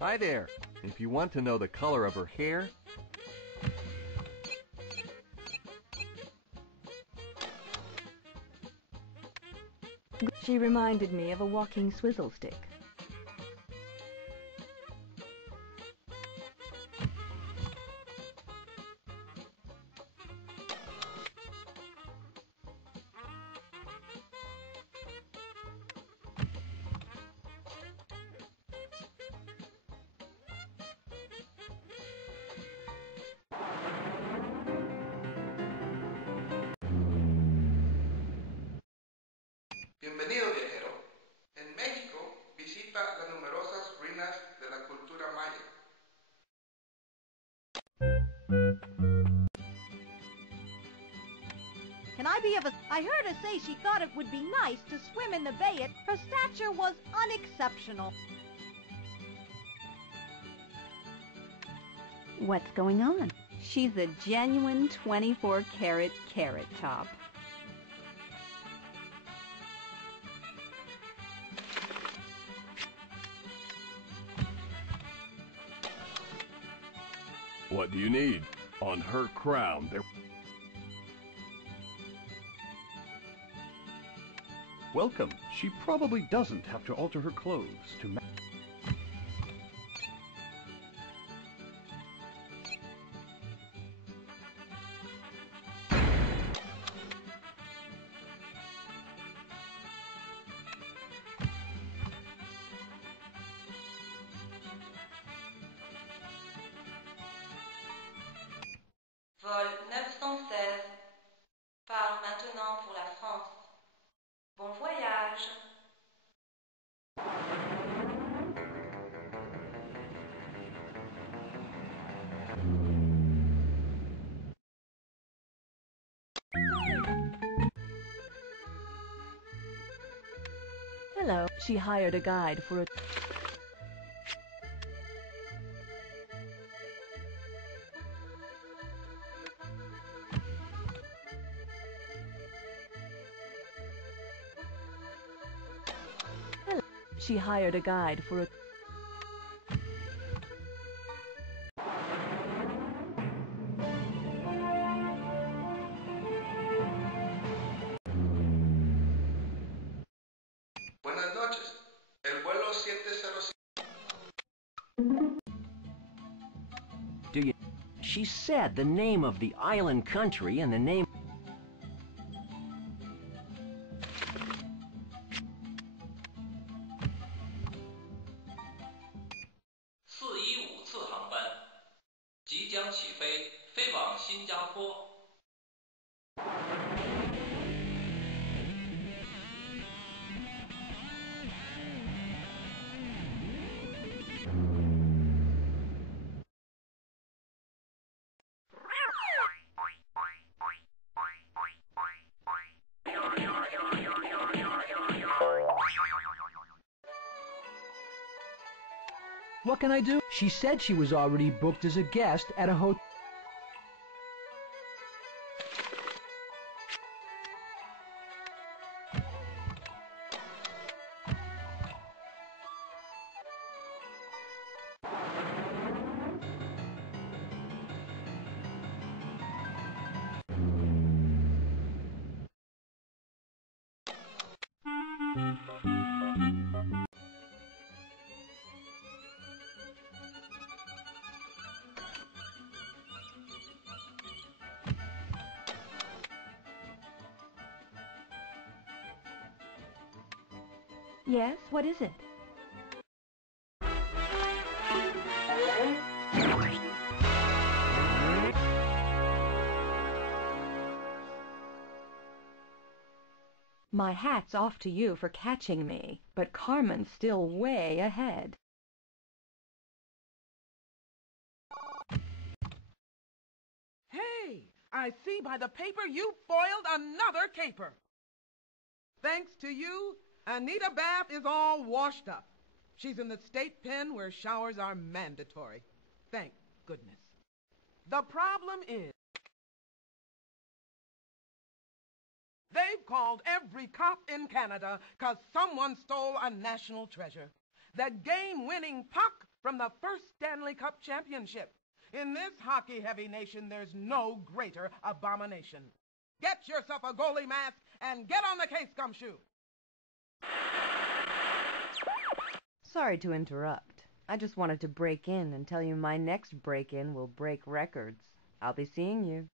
Hi there. If you want to know the color of her hair, She reminded me of a walking swizzle stick. Bienvenido, viajero. En México, visita las numerosas ruinas de la cultura maya. Can I be of a... I heard her say she thought it would be nice to swim in the bay. Her stature was unexceptional. What's going on? She's a genuine 24-karat carrot top. What do you need? On her crown, there... Welcome. She probably doesn't have to alter her clothes to match. Vol 916 part maintenant pour la France. Bon voyage. Hello. She hired a guide for a... She hired a guide for a... Buenas noches. El vuelo 705. Do you... She said the name of the island country and the name... What can I do? She said she was already booked as a guest at a hotel. Yes, what is it? My hat's off to you for catching me, but Carmen's still way ahead. Hey, I see by the paper you foiled another caper. Thanks to you, Anita Bath is all washed up. She's in the state pen where showers are mandatory. Thank goodness. The problem is, they've called every cop in Canada 'cause someone stole a national treasure. The game-winning puck from the first Stanley Cup championship. In this hockey-heavy nation, there's no greater abomination. Get yourself a goalie mask and get on the case, Gumshoe. Sorry to interrupt. I just wanted to break in and tell you my next break-in will break records. I'll be seeing you.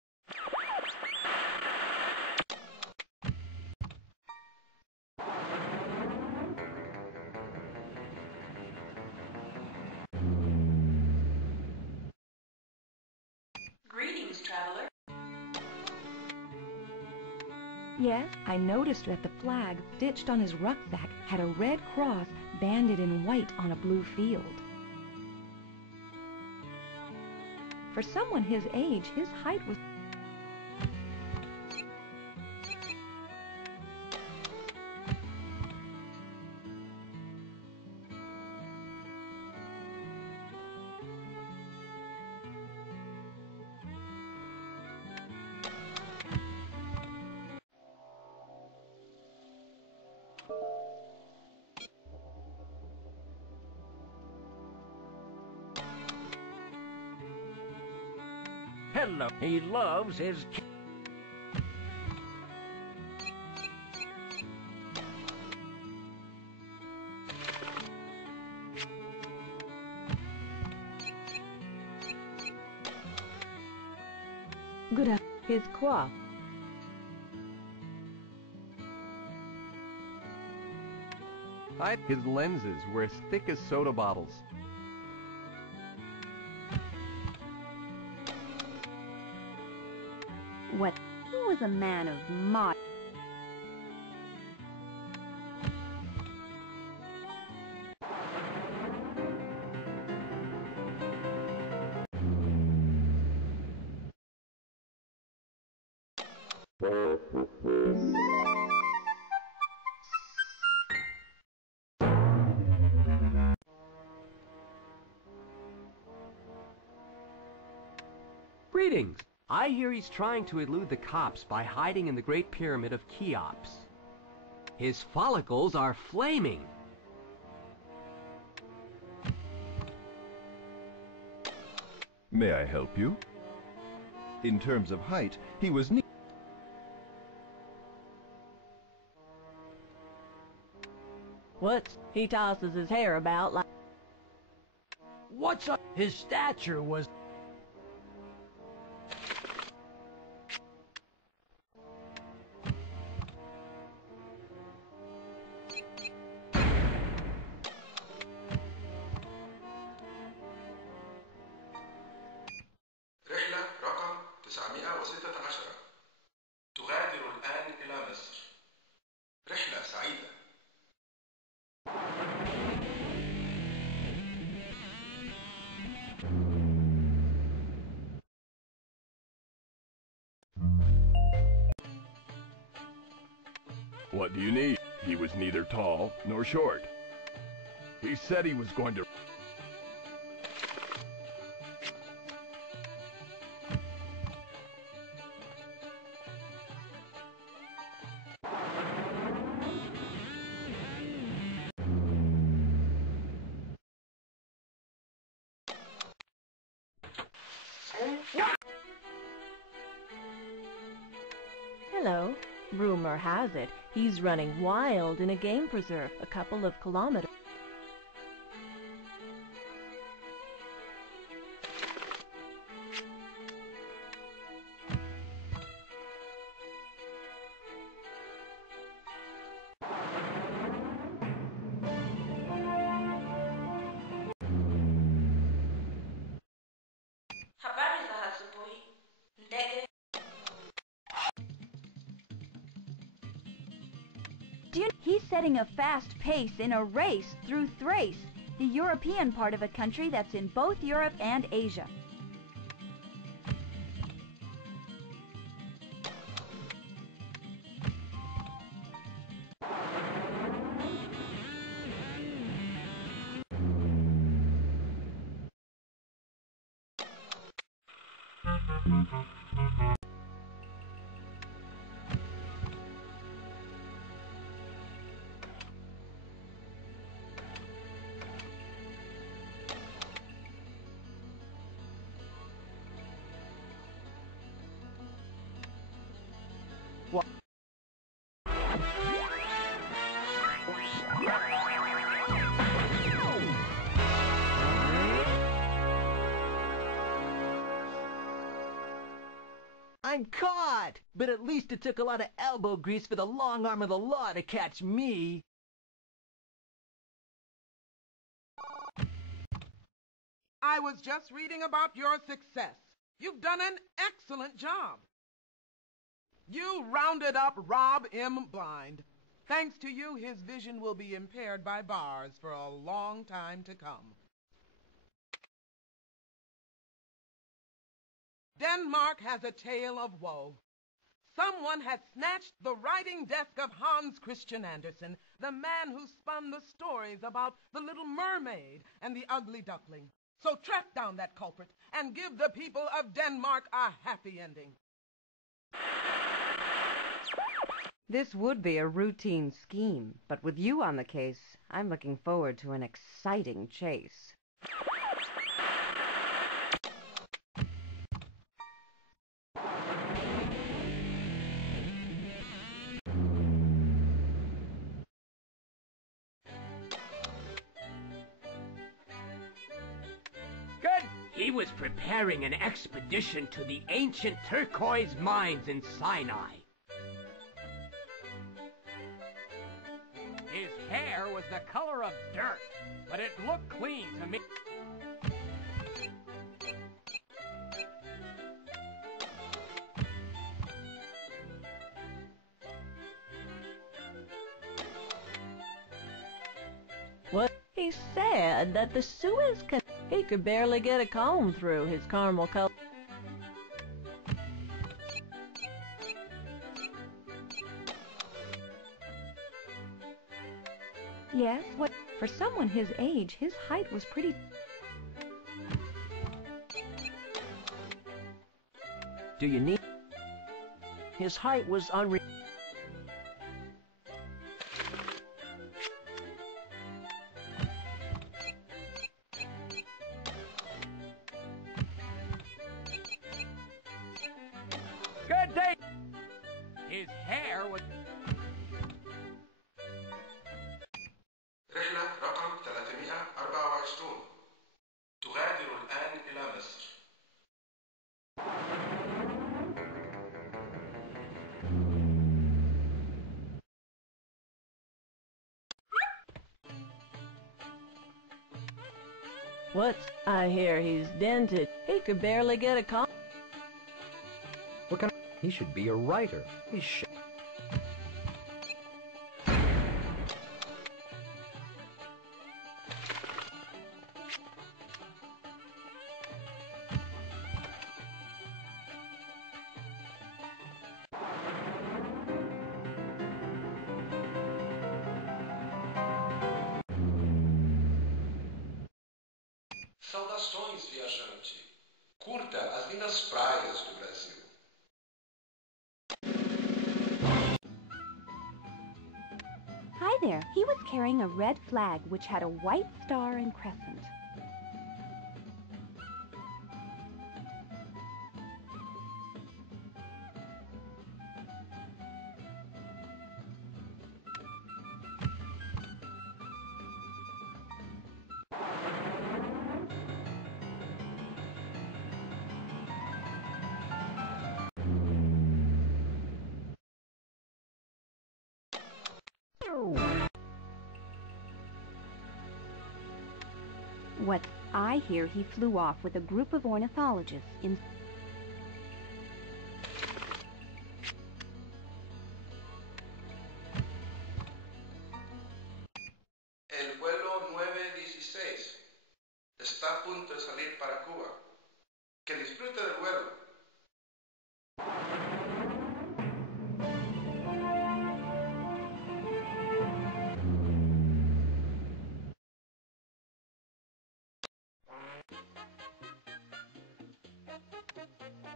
Greetings, traveler. Yes, I noticed that the flag stitched on his rucksack had a red cross banded in white on a blue field. For someone his age, his height was... Hello. He loves his... Good afternoon. His coif. His lenses were as thick as soda bottles. What? He was a man of mod. Greetings. I hear he's trying to elude the cops by hiding in the Great Pyramid of Cheops. His follicles are flaming. May I help you? In terms of height, he was neat. What's he tosses his hair about like... What's up? His stature was... رحلة رقم 916 تغادر الآن إلى مصر. رحلة سعيدة. What do you need? He was neither tall nor short. He said he was going to... Hello. Rumor has it he's running wild in a game preserve a couple of kilometers. Habari za asubuhi. Ndege. He's setting a fast pace in a race through Thrace, the European part of a country that's in both Europe and Asia. I'm caught! But at least it took a lot of elbow grease for the long arm of the law to catch me. I was just reading about your success. You've done an excellent job. You rounded up Rob M. Blind. Thanks to you, his vision will be impaired by bars for a long time to come. Denmark has a tale of woe. Someone has snatched the writing desk of Hans Christian Andersen, the man who spun the stories about the Little Mermaid and the Ugly Duckling. So track down that culprit and give the people of Denmark a happy ending. This would be a routine scheme, but with you on the case, I'm looking forward to an exciting chase. He was preparing an expedition to the ancient turquoise mines in Sinai. His hair was the color of dirt, but it looked clean to me. What? He said that the Suez Canal... He could barely get a comb through his caramel color. Yes, what? For someone his age, his height was pretty... Do you need... His height was unreal. المشروع. تغادر الآن إلى مصر. What's... I hear he's dented. He could barely get a call. What kind of... He should be a writer. He's Saudações, viajante. Curta as lindas praias do Brasil. Hi there. He was carrying a red flag which had a white star and crescent. What I hear, he flew off with a group of ornithologists in... El vuelo 916 está a punto de salir para Cuba. Que disfrute del vuelo.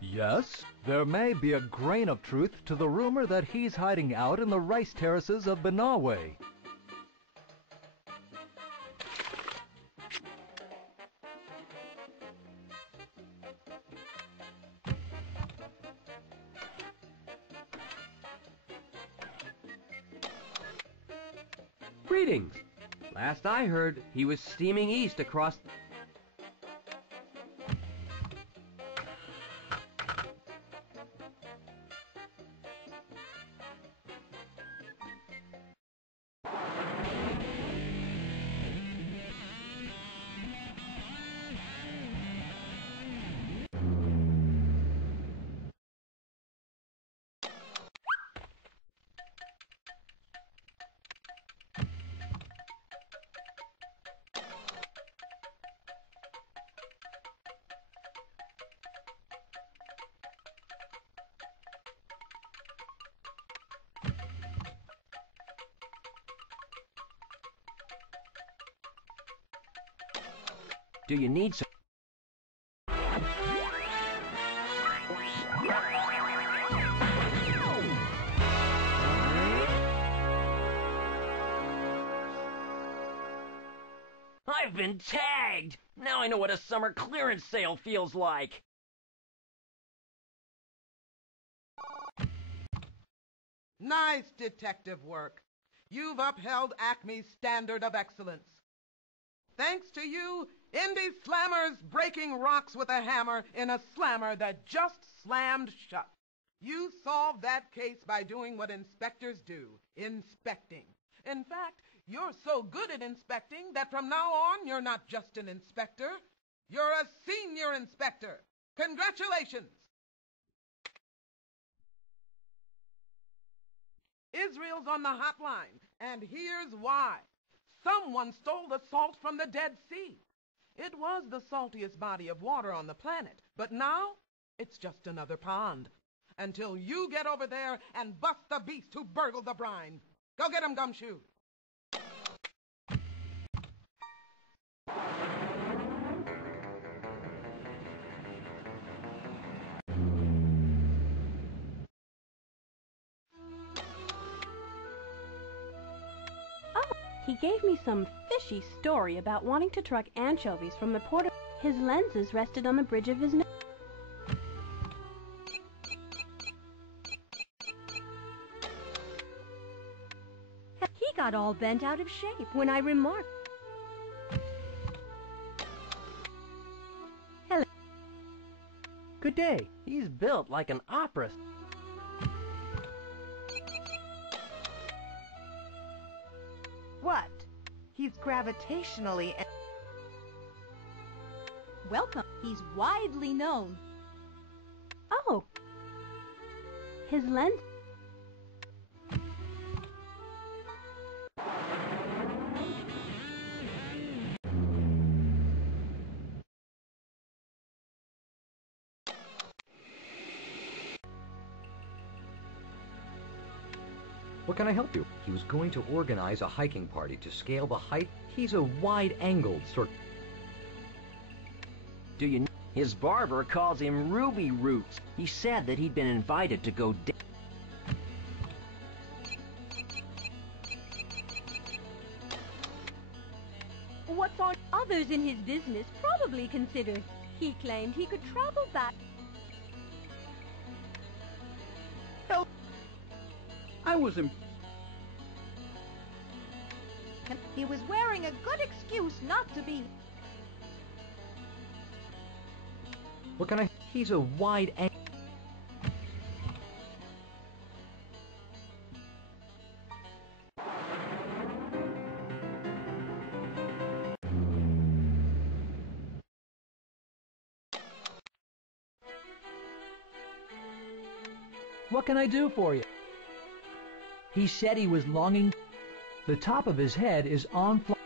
Yes, there may be a grain of truth to the rumor that he's hiding out in the rice terraces of Benawe. Greetings. Last I heard, he was steaming east across... Do you need some... I've been tagged! Now I know what a summer clearance sale feels like. Nice detective work. You've upheld Acme's standard of excellence. Thanks to you, indie slammers breaking rocks with a hammer in a slammer that just slammed shut. You solved that case by doing what inspectors do, inspecting. In fact, you're so good at inspecting that from now on you're not just an inspector, you're a senior inspector. Congratulations! Israel's on the hotline, and here's why. Someone stole the salt from the Dead Sea. It was the saltiest body of water on the planet, but now it's just another pond. Until you get over there and bust the beast who burgled the brine. Go get him, Gumshoe. He gave me some fishy story about wanting to truck anchovies from the port of... His lenses rested on the bridge of his nose. He got all bent out of shape when I remarked. Good day. He's built like an opera. What? He's gravitationally... Welcome. He's widely known. Oh. His lens... What can I help you? He was going to organize a hiking party to scale the height. He's a wide-angled sort. Do you know? His barber calls him Ruby Roots. He said that he'd been invited to go What's on others in his business probably considered. He claimed he could travel back. I was He was wearing a good excuse not to be. What can I... He's a wide-angled... What can I do for you? He said he was longing. The top of his head is on fly.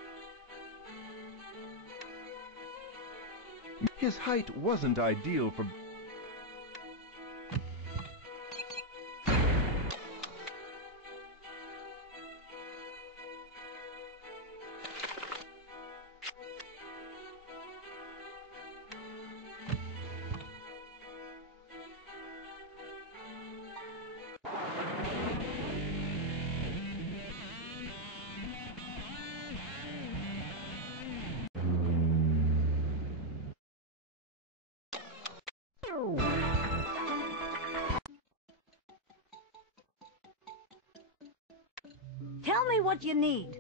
His height wasn't ideal for... Tell me what you need.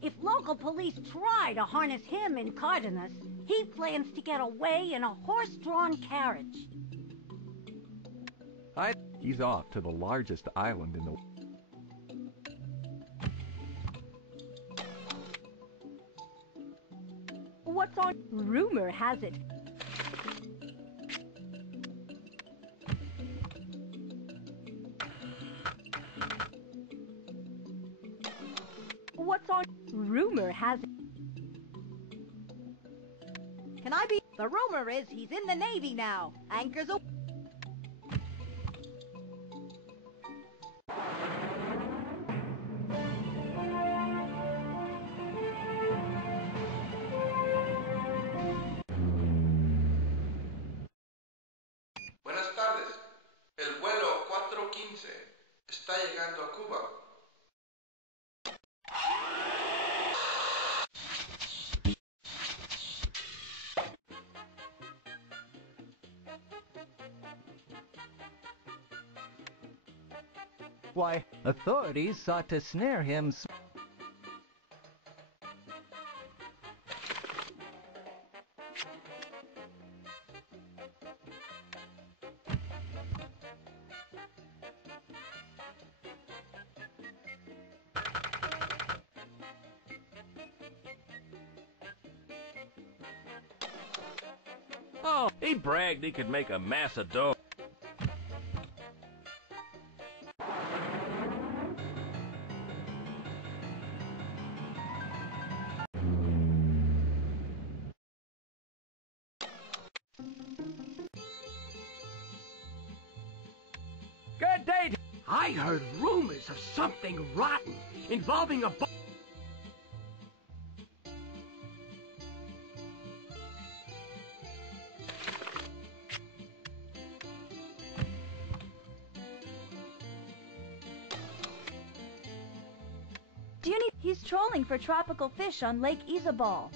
If local police try to harness him in Cardenas, he plans to get away in a horse-drawn carriage. He's off to the largest island in the... What's on... Rumor has it. What's on... Rumor has it. Can I be? The rumor is he's in the Navy now. Anchors open. Buenas tardes. El vuelo 415 está llegando a Cuba. Why, authorities sought to snare him. Oh, he bragged he could make a mass of dough. Good day. I heard rumors of something rotten involving a... Do you need? He's trolling for tropical fish on Lake Isabel.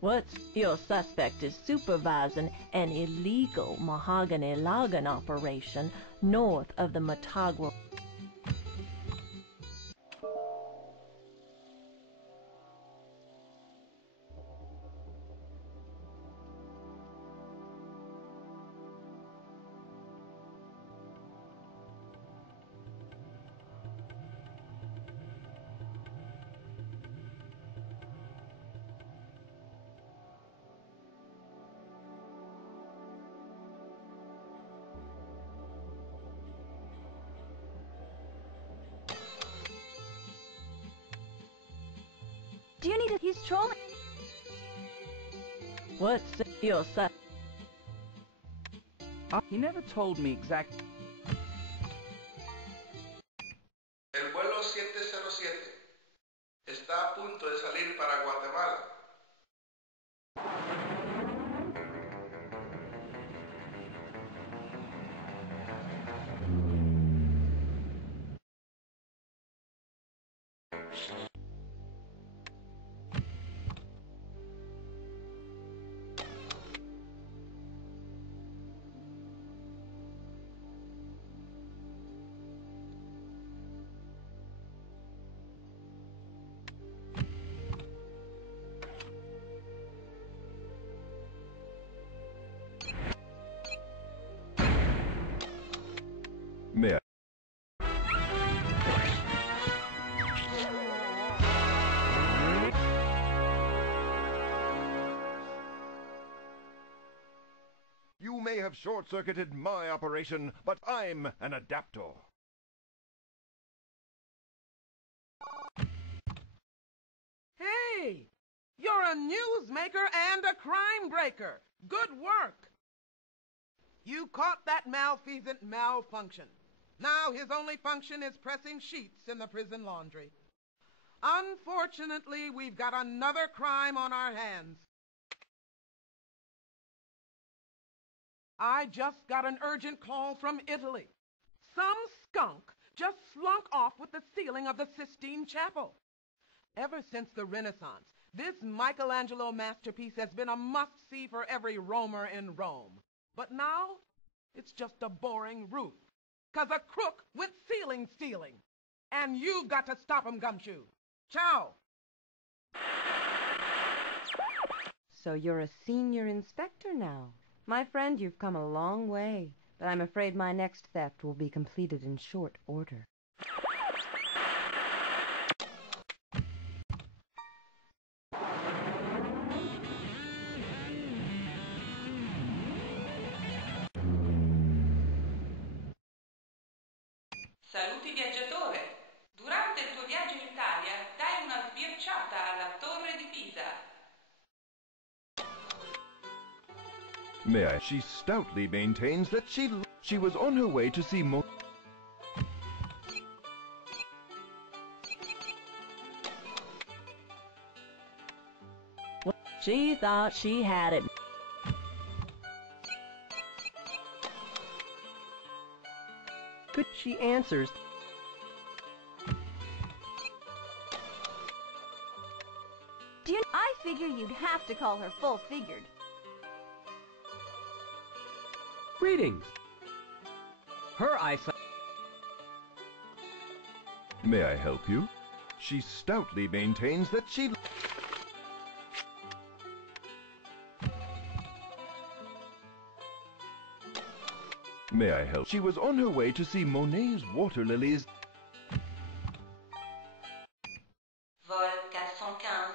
What's your suspect is supervising an illegal mahogany logging operation north of the Motagua. Do you need a... He's trolling. What's your sus... He never told me exactly. El vuelo 707 está a punto de salir para Guatemala. May I? You may have short-circuited my operation, but I'm an adapter. Hey! You're a newsmaker and a crime breaker. Good work. You caught that malfeasant malfunction. Now his only function is pressing sheets in the prison laundry. Unfortunately, we've got another crime on our hands. I just got an urgent call from Italy. Some skunk just slunk off with the ceiling of the Sistine Chapel. Ever since the Renaissance, this Michelangelo masterpiece has been a must-see for every roamer in Rome. But now, it's just a boring roof. 'Cause a crook went ceiling stealing. And you've got to stop him, Gumshoe. Ciao. So you're a senior inspector now. My friend, you've come a long way, but I'm afraid my next theft will be completed in short order. Saluti viaggiatore. Durante il tuo viaggio in Italia dai una sbirciata alla Torre di Pisa. May I? She stoutly maintains that she was on her way to see She thought she had it. Good, she answers. I figure you'd have to call her full-figured. Greetings. Her eyesight... May I help you? She stoutly maintains that she... May I help? She was on her way to see Monet's water lilies. Vol 415.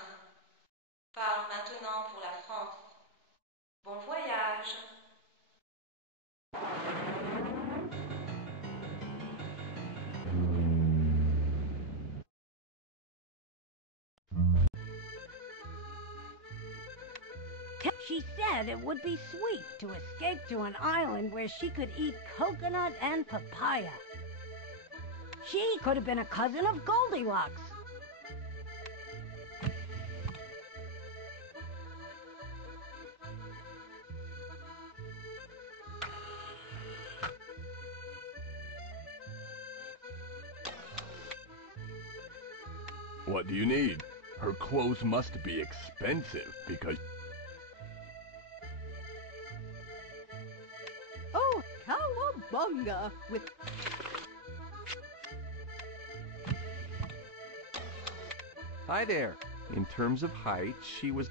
Parle maintenant pour la France. Bon voyage. She said it would be sweet to escape to an island where she could eat coconut and papaya. She could have been a cousin of Goldilocks. What do you need? Her clothes must be expensive because... Oh, cowabunga! With... Hi there. In terms of height, she was...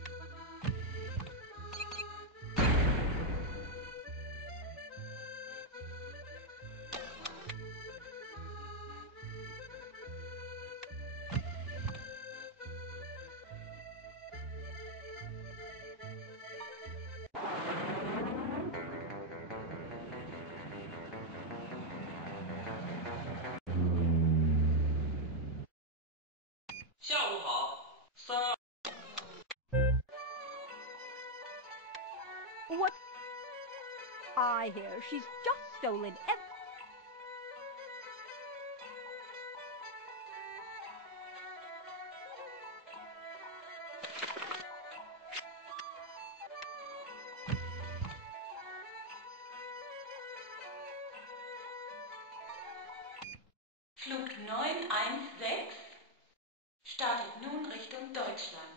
I hear. She's just stolen Flug 916 startet nun Richtung Deutschland.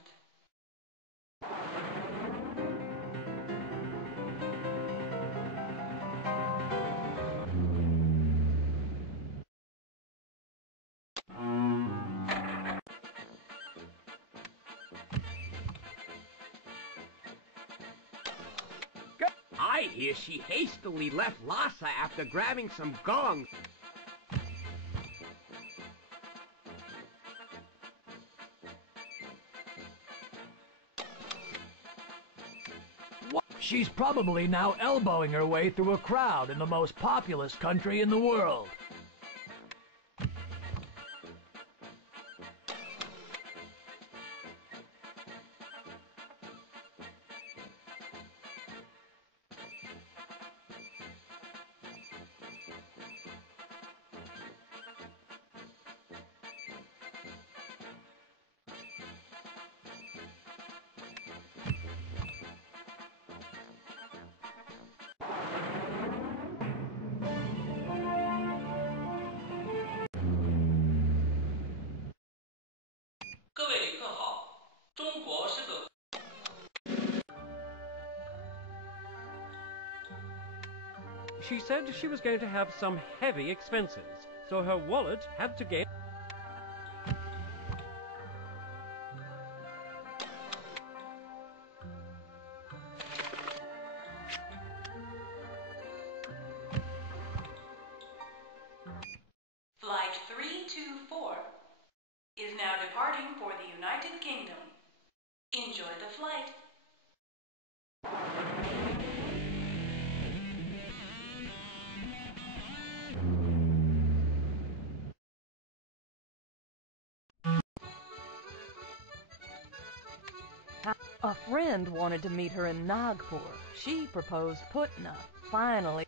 I hear she hastily left Lhasa after grabbing some gongs. She's probably now elbowing her way through a crowd in the most populous country in the world. She said she was going to have some heavy expenses, so her wallet had to get... Flight 324 is now departing for the United Kingdom. Enjoy the flight. A friend wanted to meet her in Nagpur. She proposed Putna. Finally.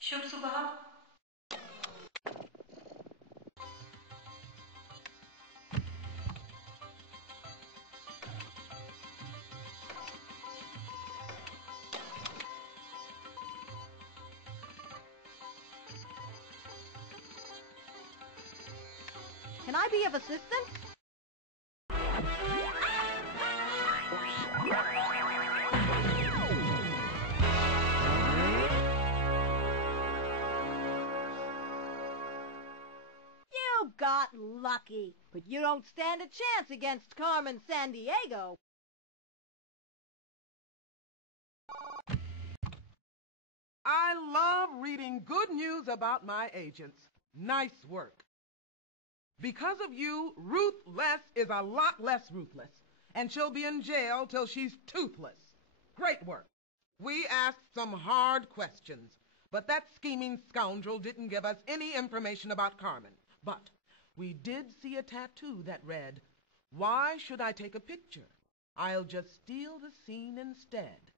शुभ सुबह. Can I be of assistance? You got lucky, but you don't stand a chance against Carmen Sandiego. I love reading good news about my agents. Nice work. Because of you, Ruthless is a lot less ruthless, and she'll be in jail till she's toothless. Great work. We asked some hard questions, but that scheming scoundrel didn't give us any information about Carmen. But we did see a tattoo that read, "Why should I take a picture? I'll just steal the scene instead."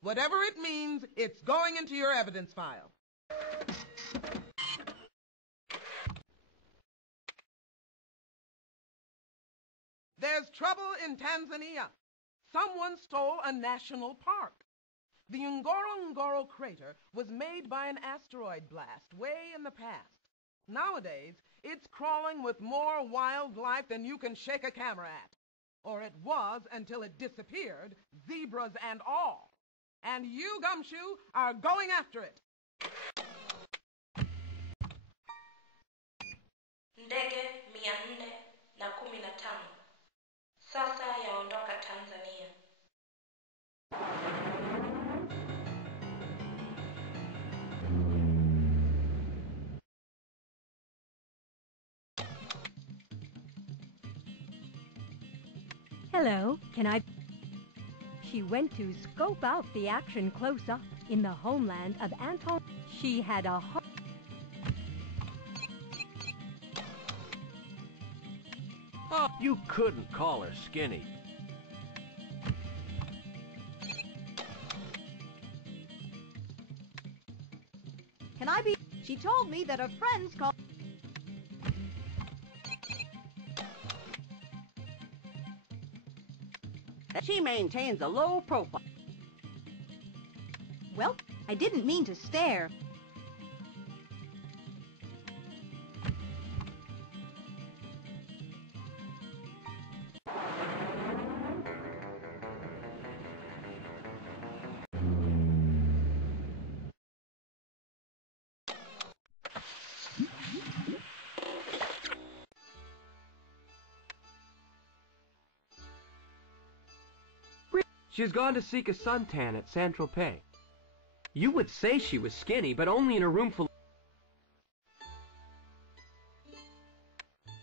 Whatever it means, it's going into your evidence file. There's trouble in Tanzania. Someone stole a national park. The Ngorongoro crater was made by an asteroid blast way in the past. Nowadays, it's crawling with more wildlife than you can shake a camera at. Or it was until it disappeared, zebras and all. And you, Gumshoe, are going after it. Ndege 415 sasa yaondoka Tanzania. Hello, can I... She went to scope out the action close up in the homeland of Anton. She had a Oh, you couldn't call her skinny. Can I be? She told me that her friends call. She maintains a low profile. Well, I didn't mean to stare. She's gone to seek a suntan at Saint-Tropez. You would say she was skinny, but only in a room full.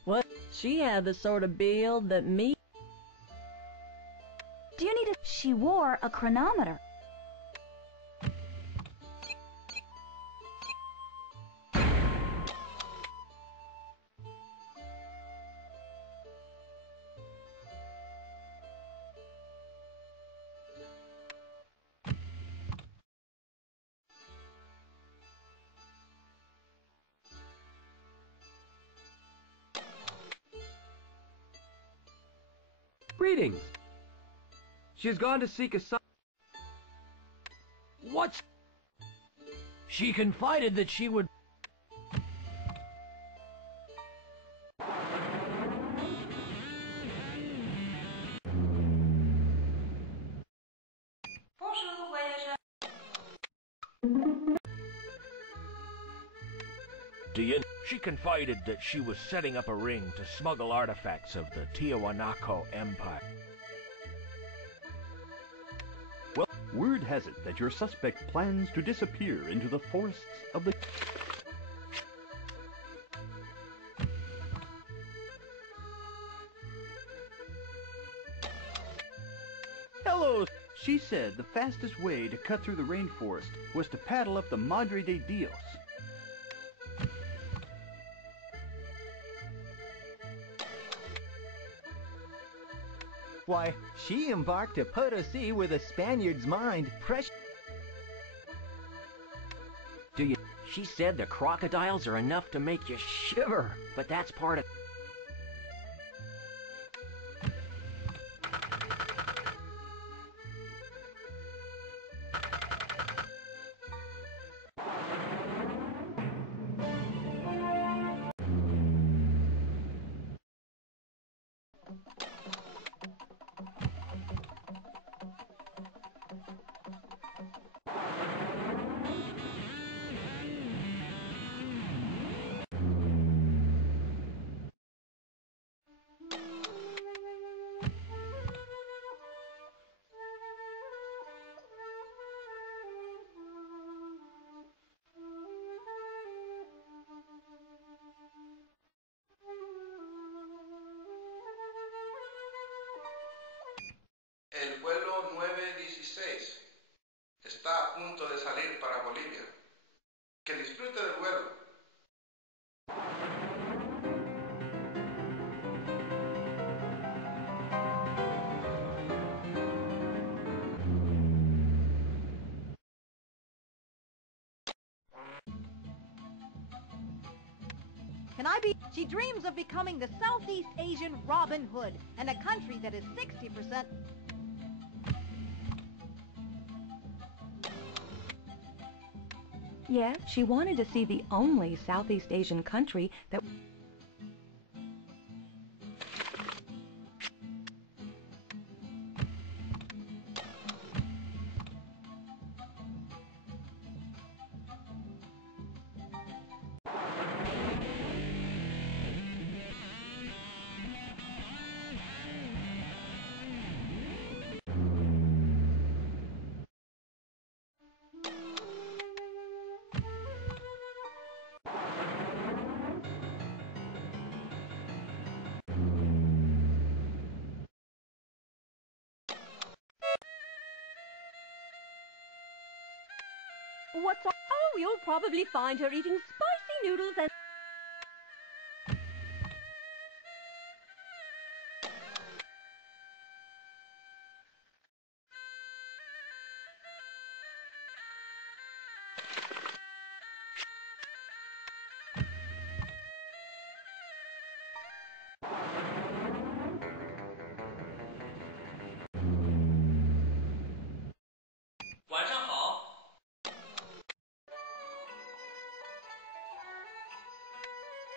What? She had the sort of build that me. Do you need a... She wore a chronometer. Greetings. She's gone to seek a sun. What? She confided that she would... She confided that she was setting up a ring to smuggle artifacts of the Tiwanaku Empire. Well, word has it that your suspect plans to disappear into the forests of the... Hello! She said the fastest way to cut through the rainforest was to paddle up the Madre de Dios. Why, she embarked to Potosi with a Spaniard's mind. Do you? She said the crocodiles are enough to make you shiver, but that's part of... El vuelo 916 está a punto de salir para Bolivia. Que disfrute del vuelo. Can I be? She dreams of becoming the Southeast Asian Robin Hood and a country that is 60%. Yes, she wanted to see the only Southeast Asian country that... What's on? Oh, you'll probably find her eating spicy noodles and...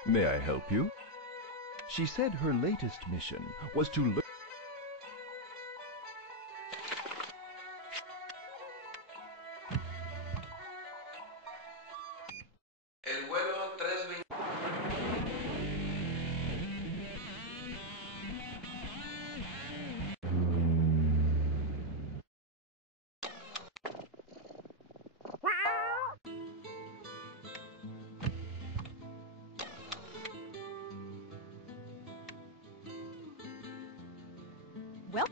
May I help you? She said her latest mission was to look... El vuelo 320. Well...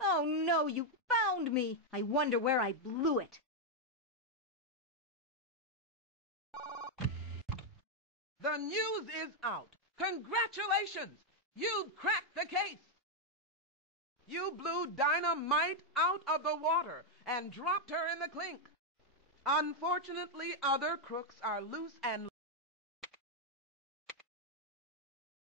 Oh no, you found me! I wonder where I blew it. The news is out. Congratulations! You've cracked the case. You blew dynamite out of the water and dropped her in the clink. Unfortunately, other crooks are loose and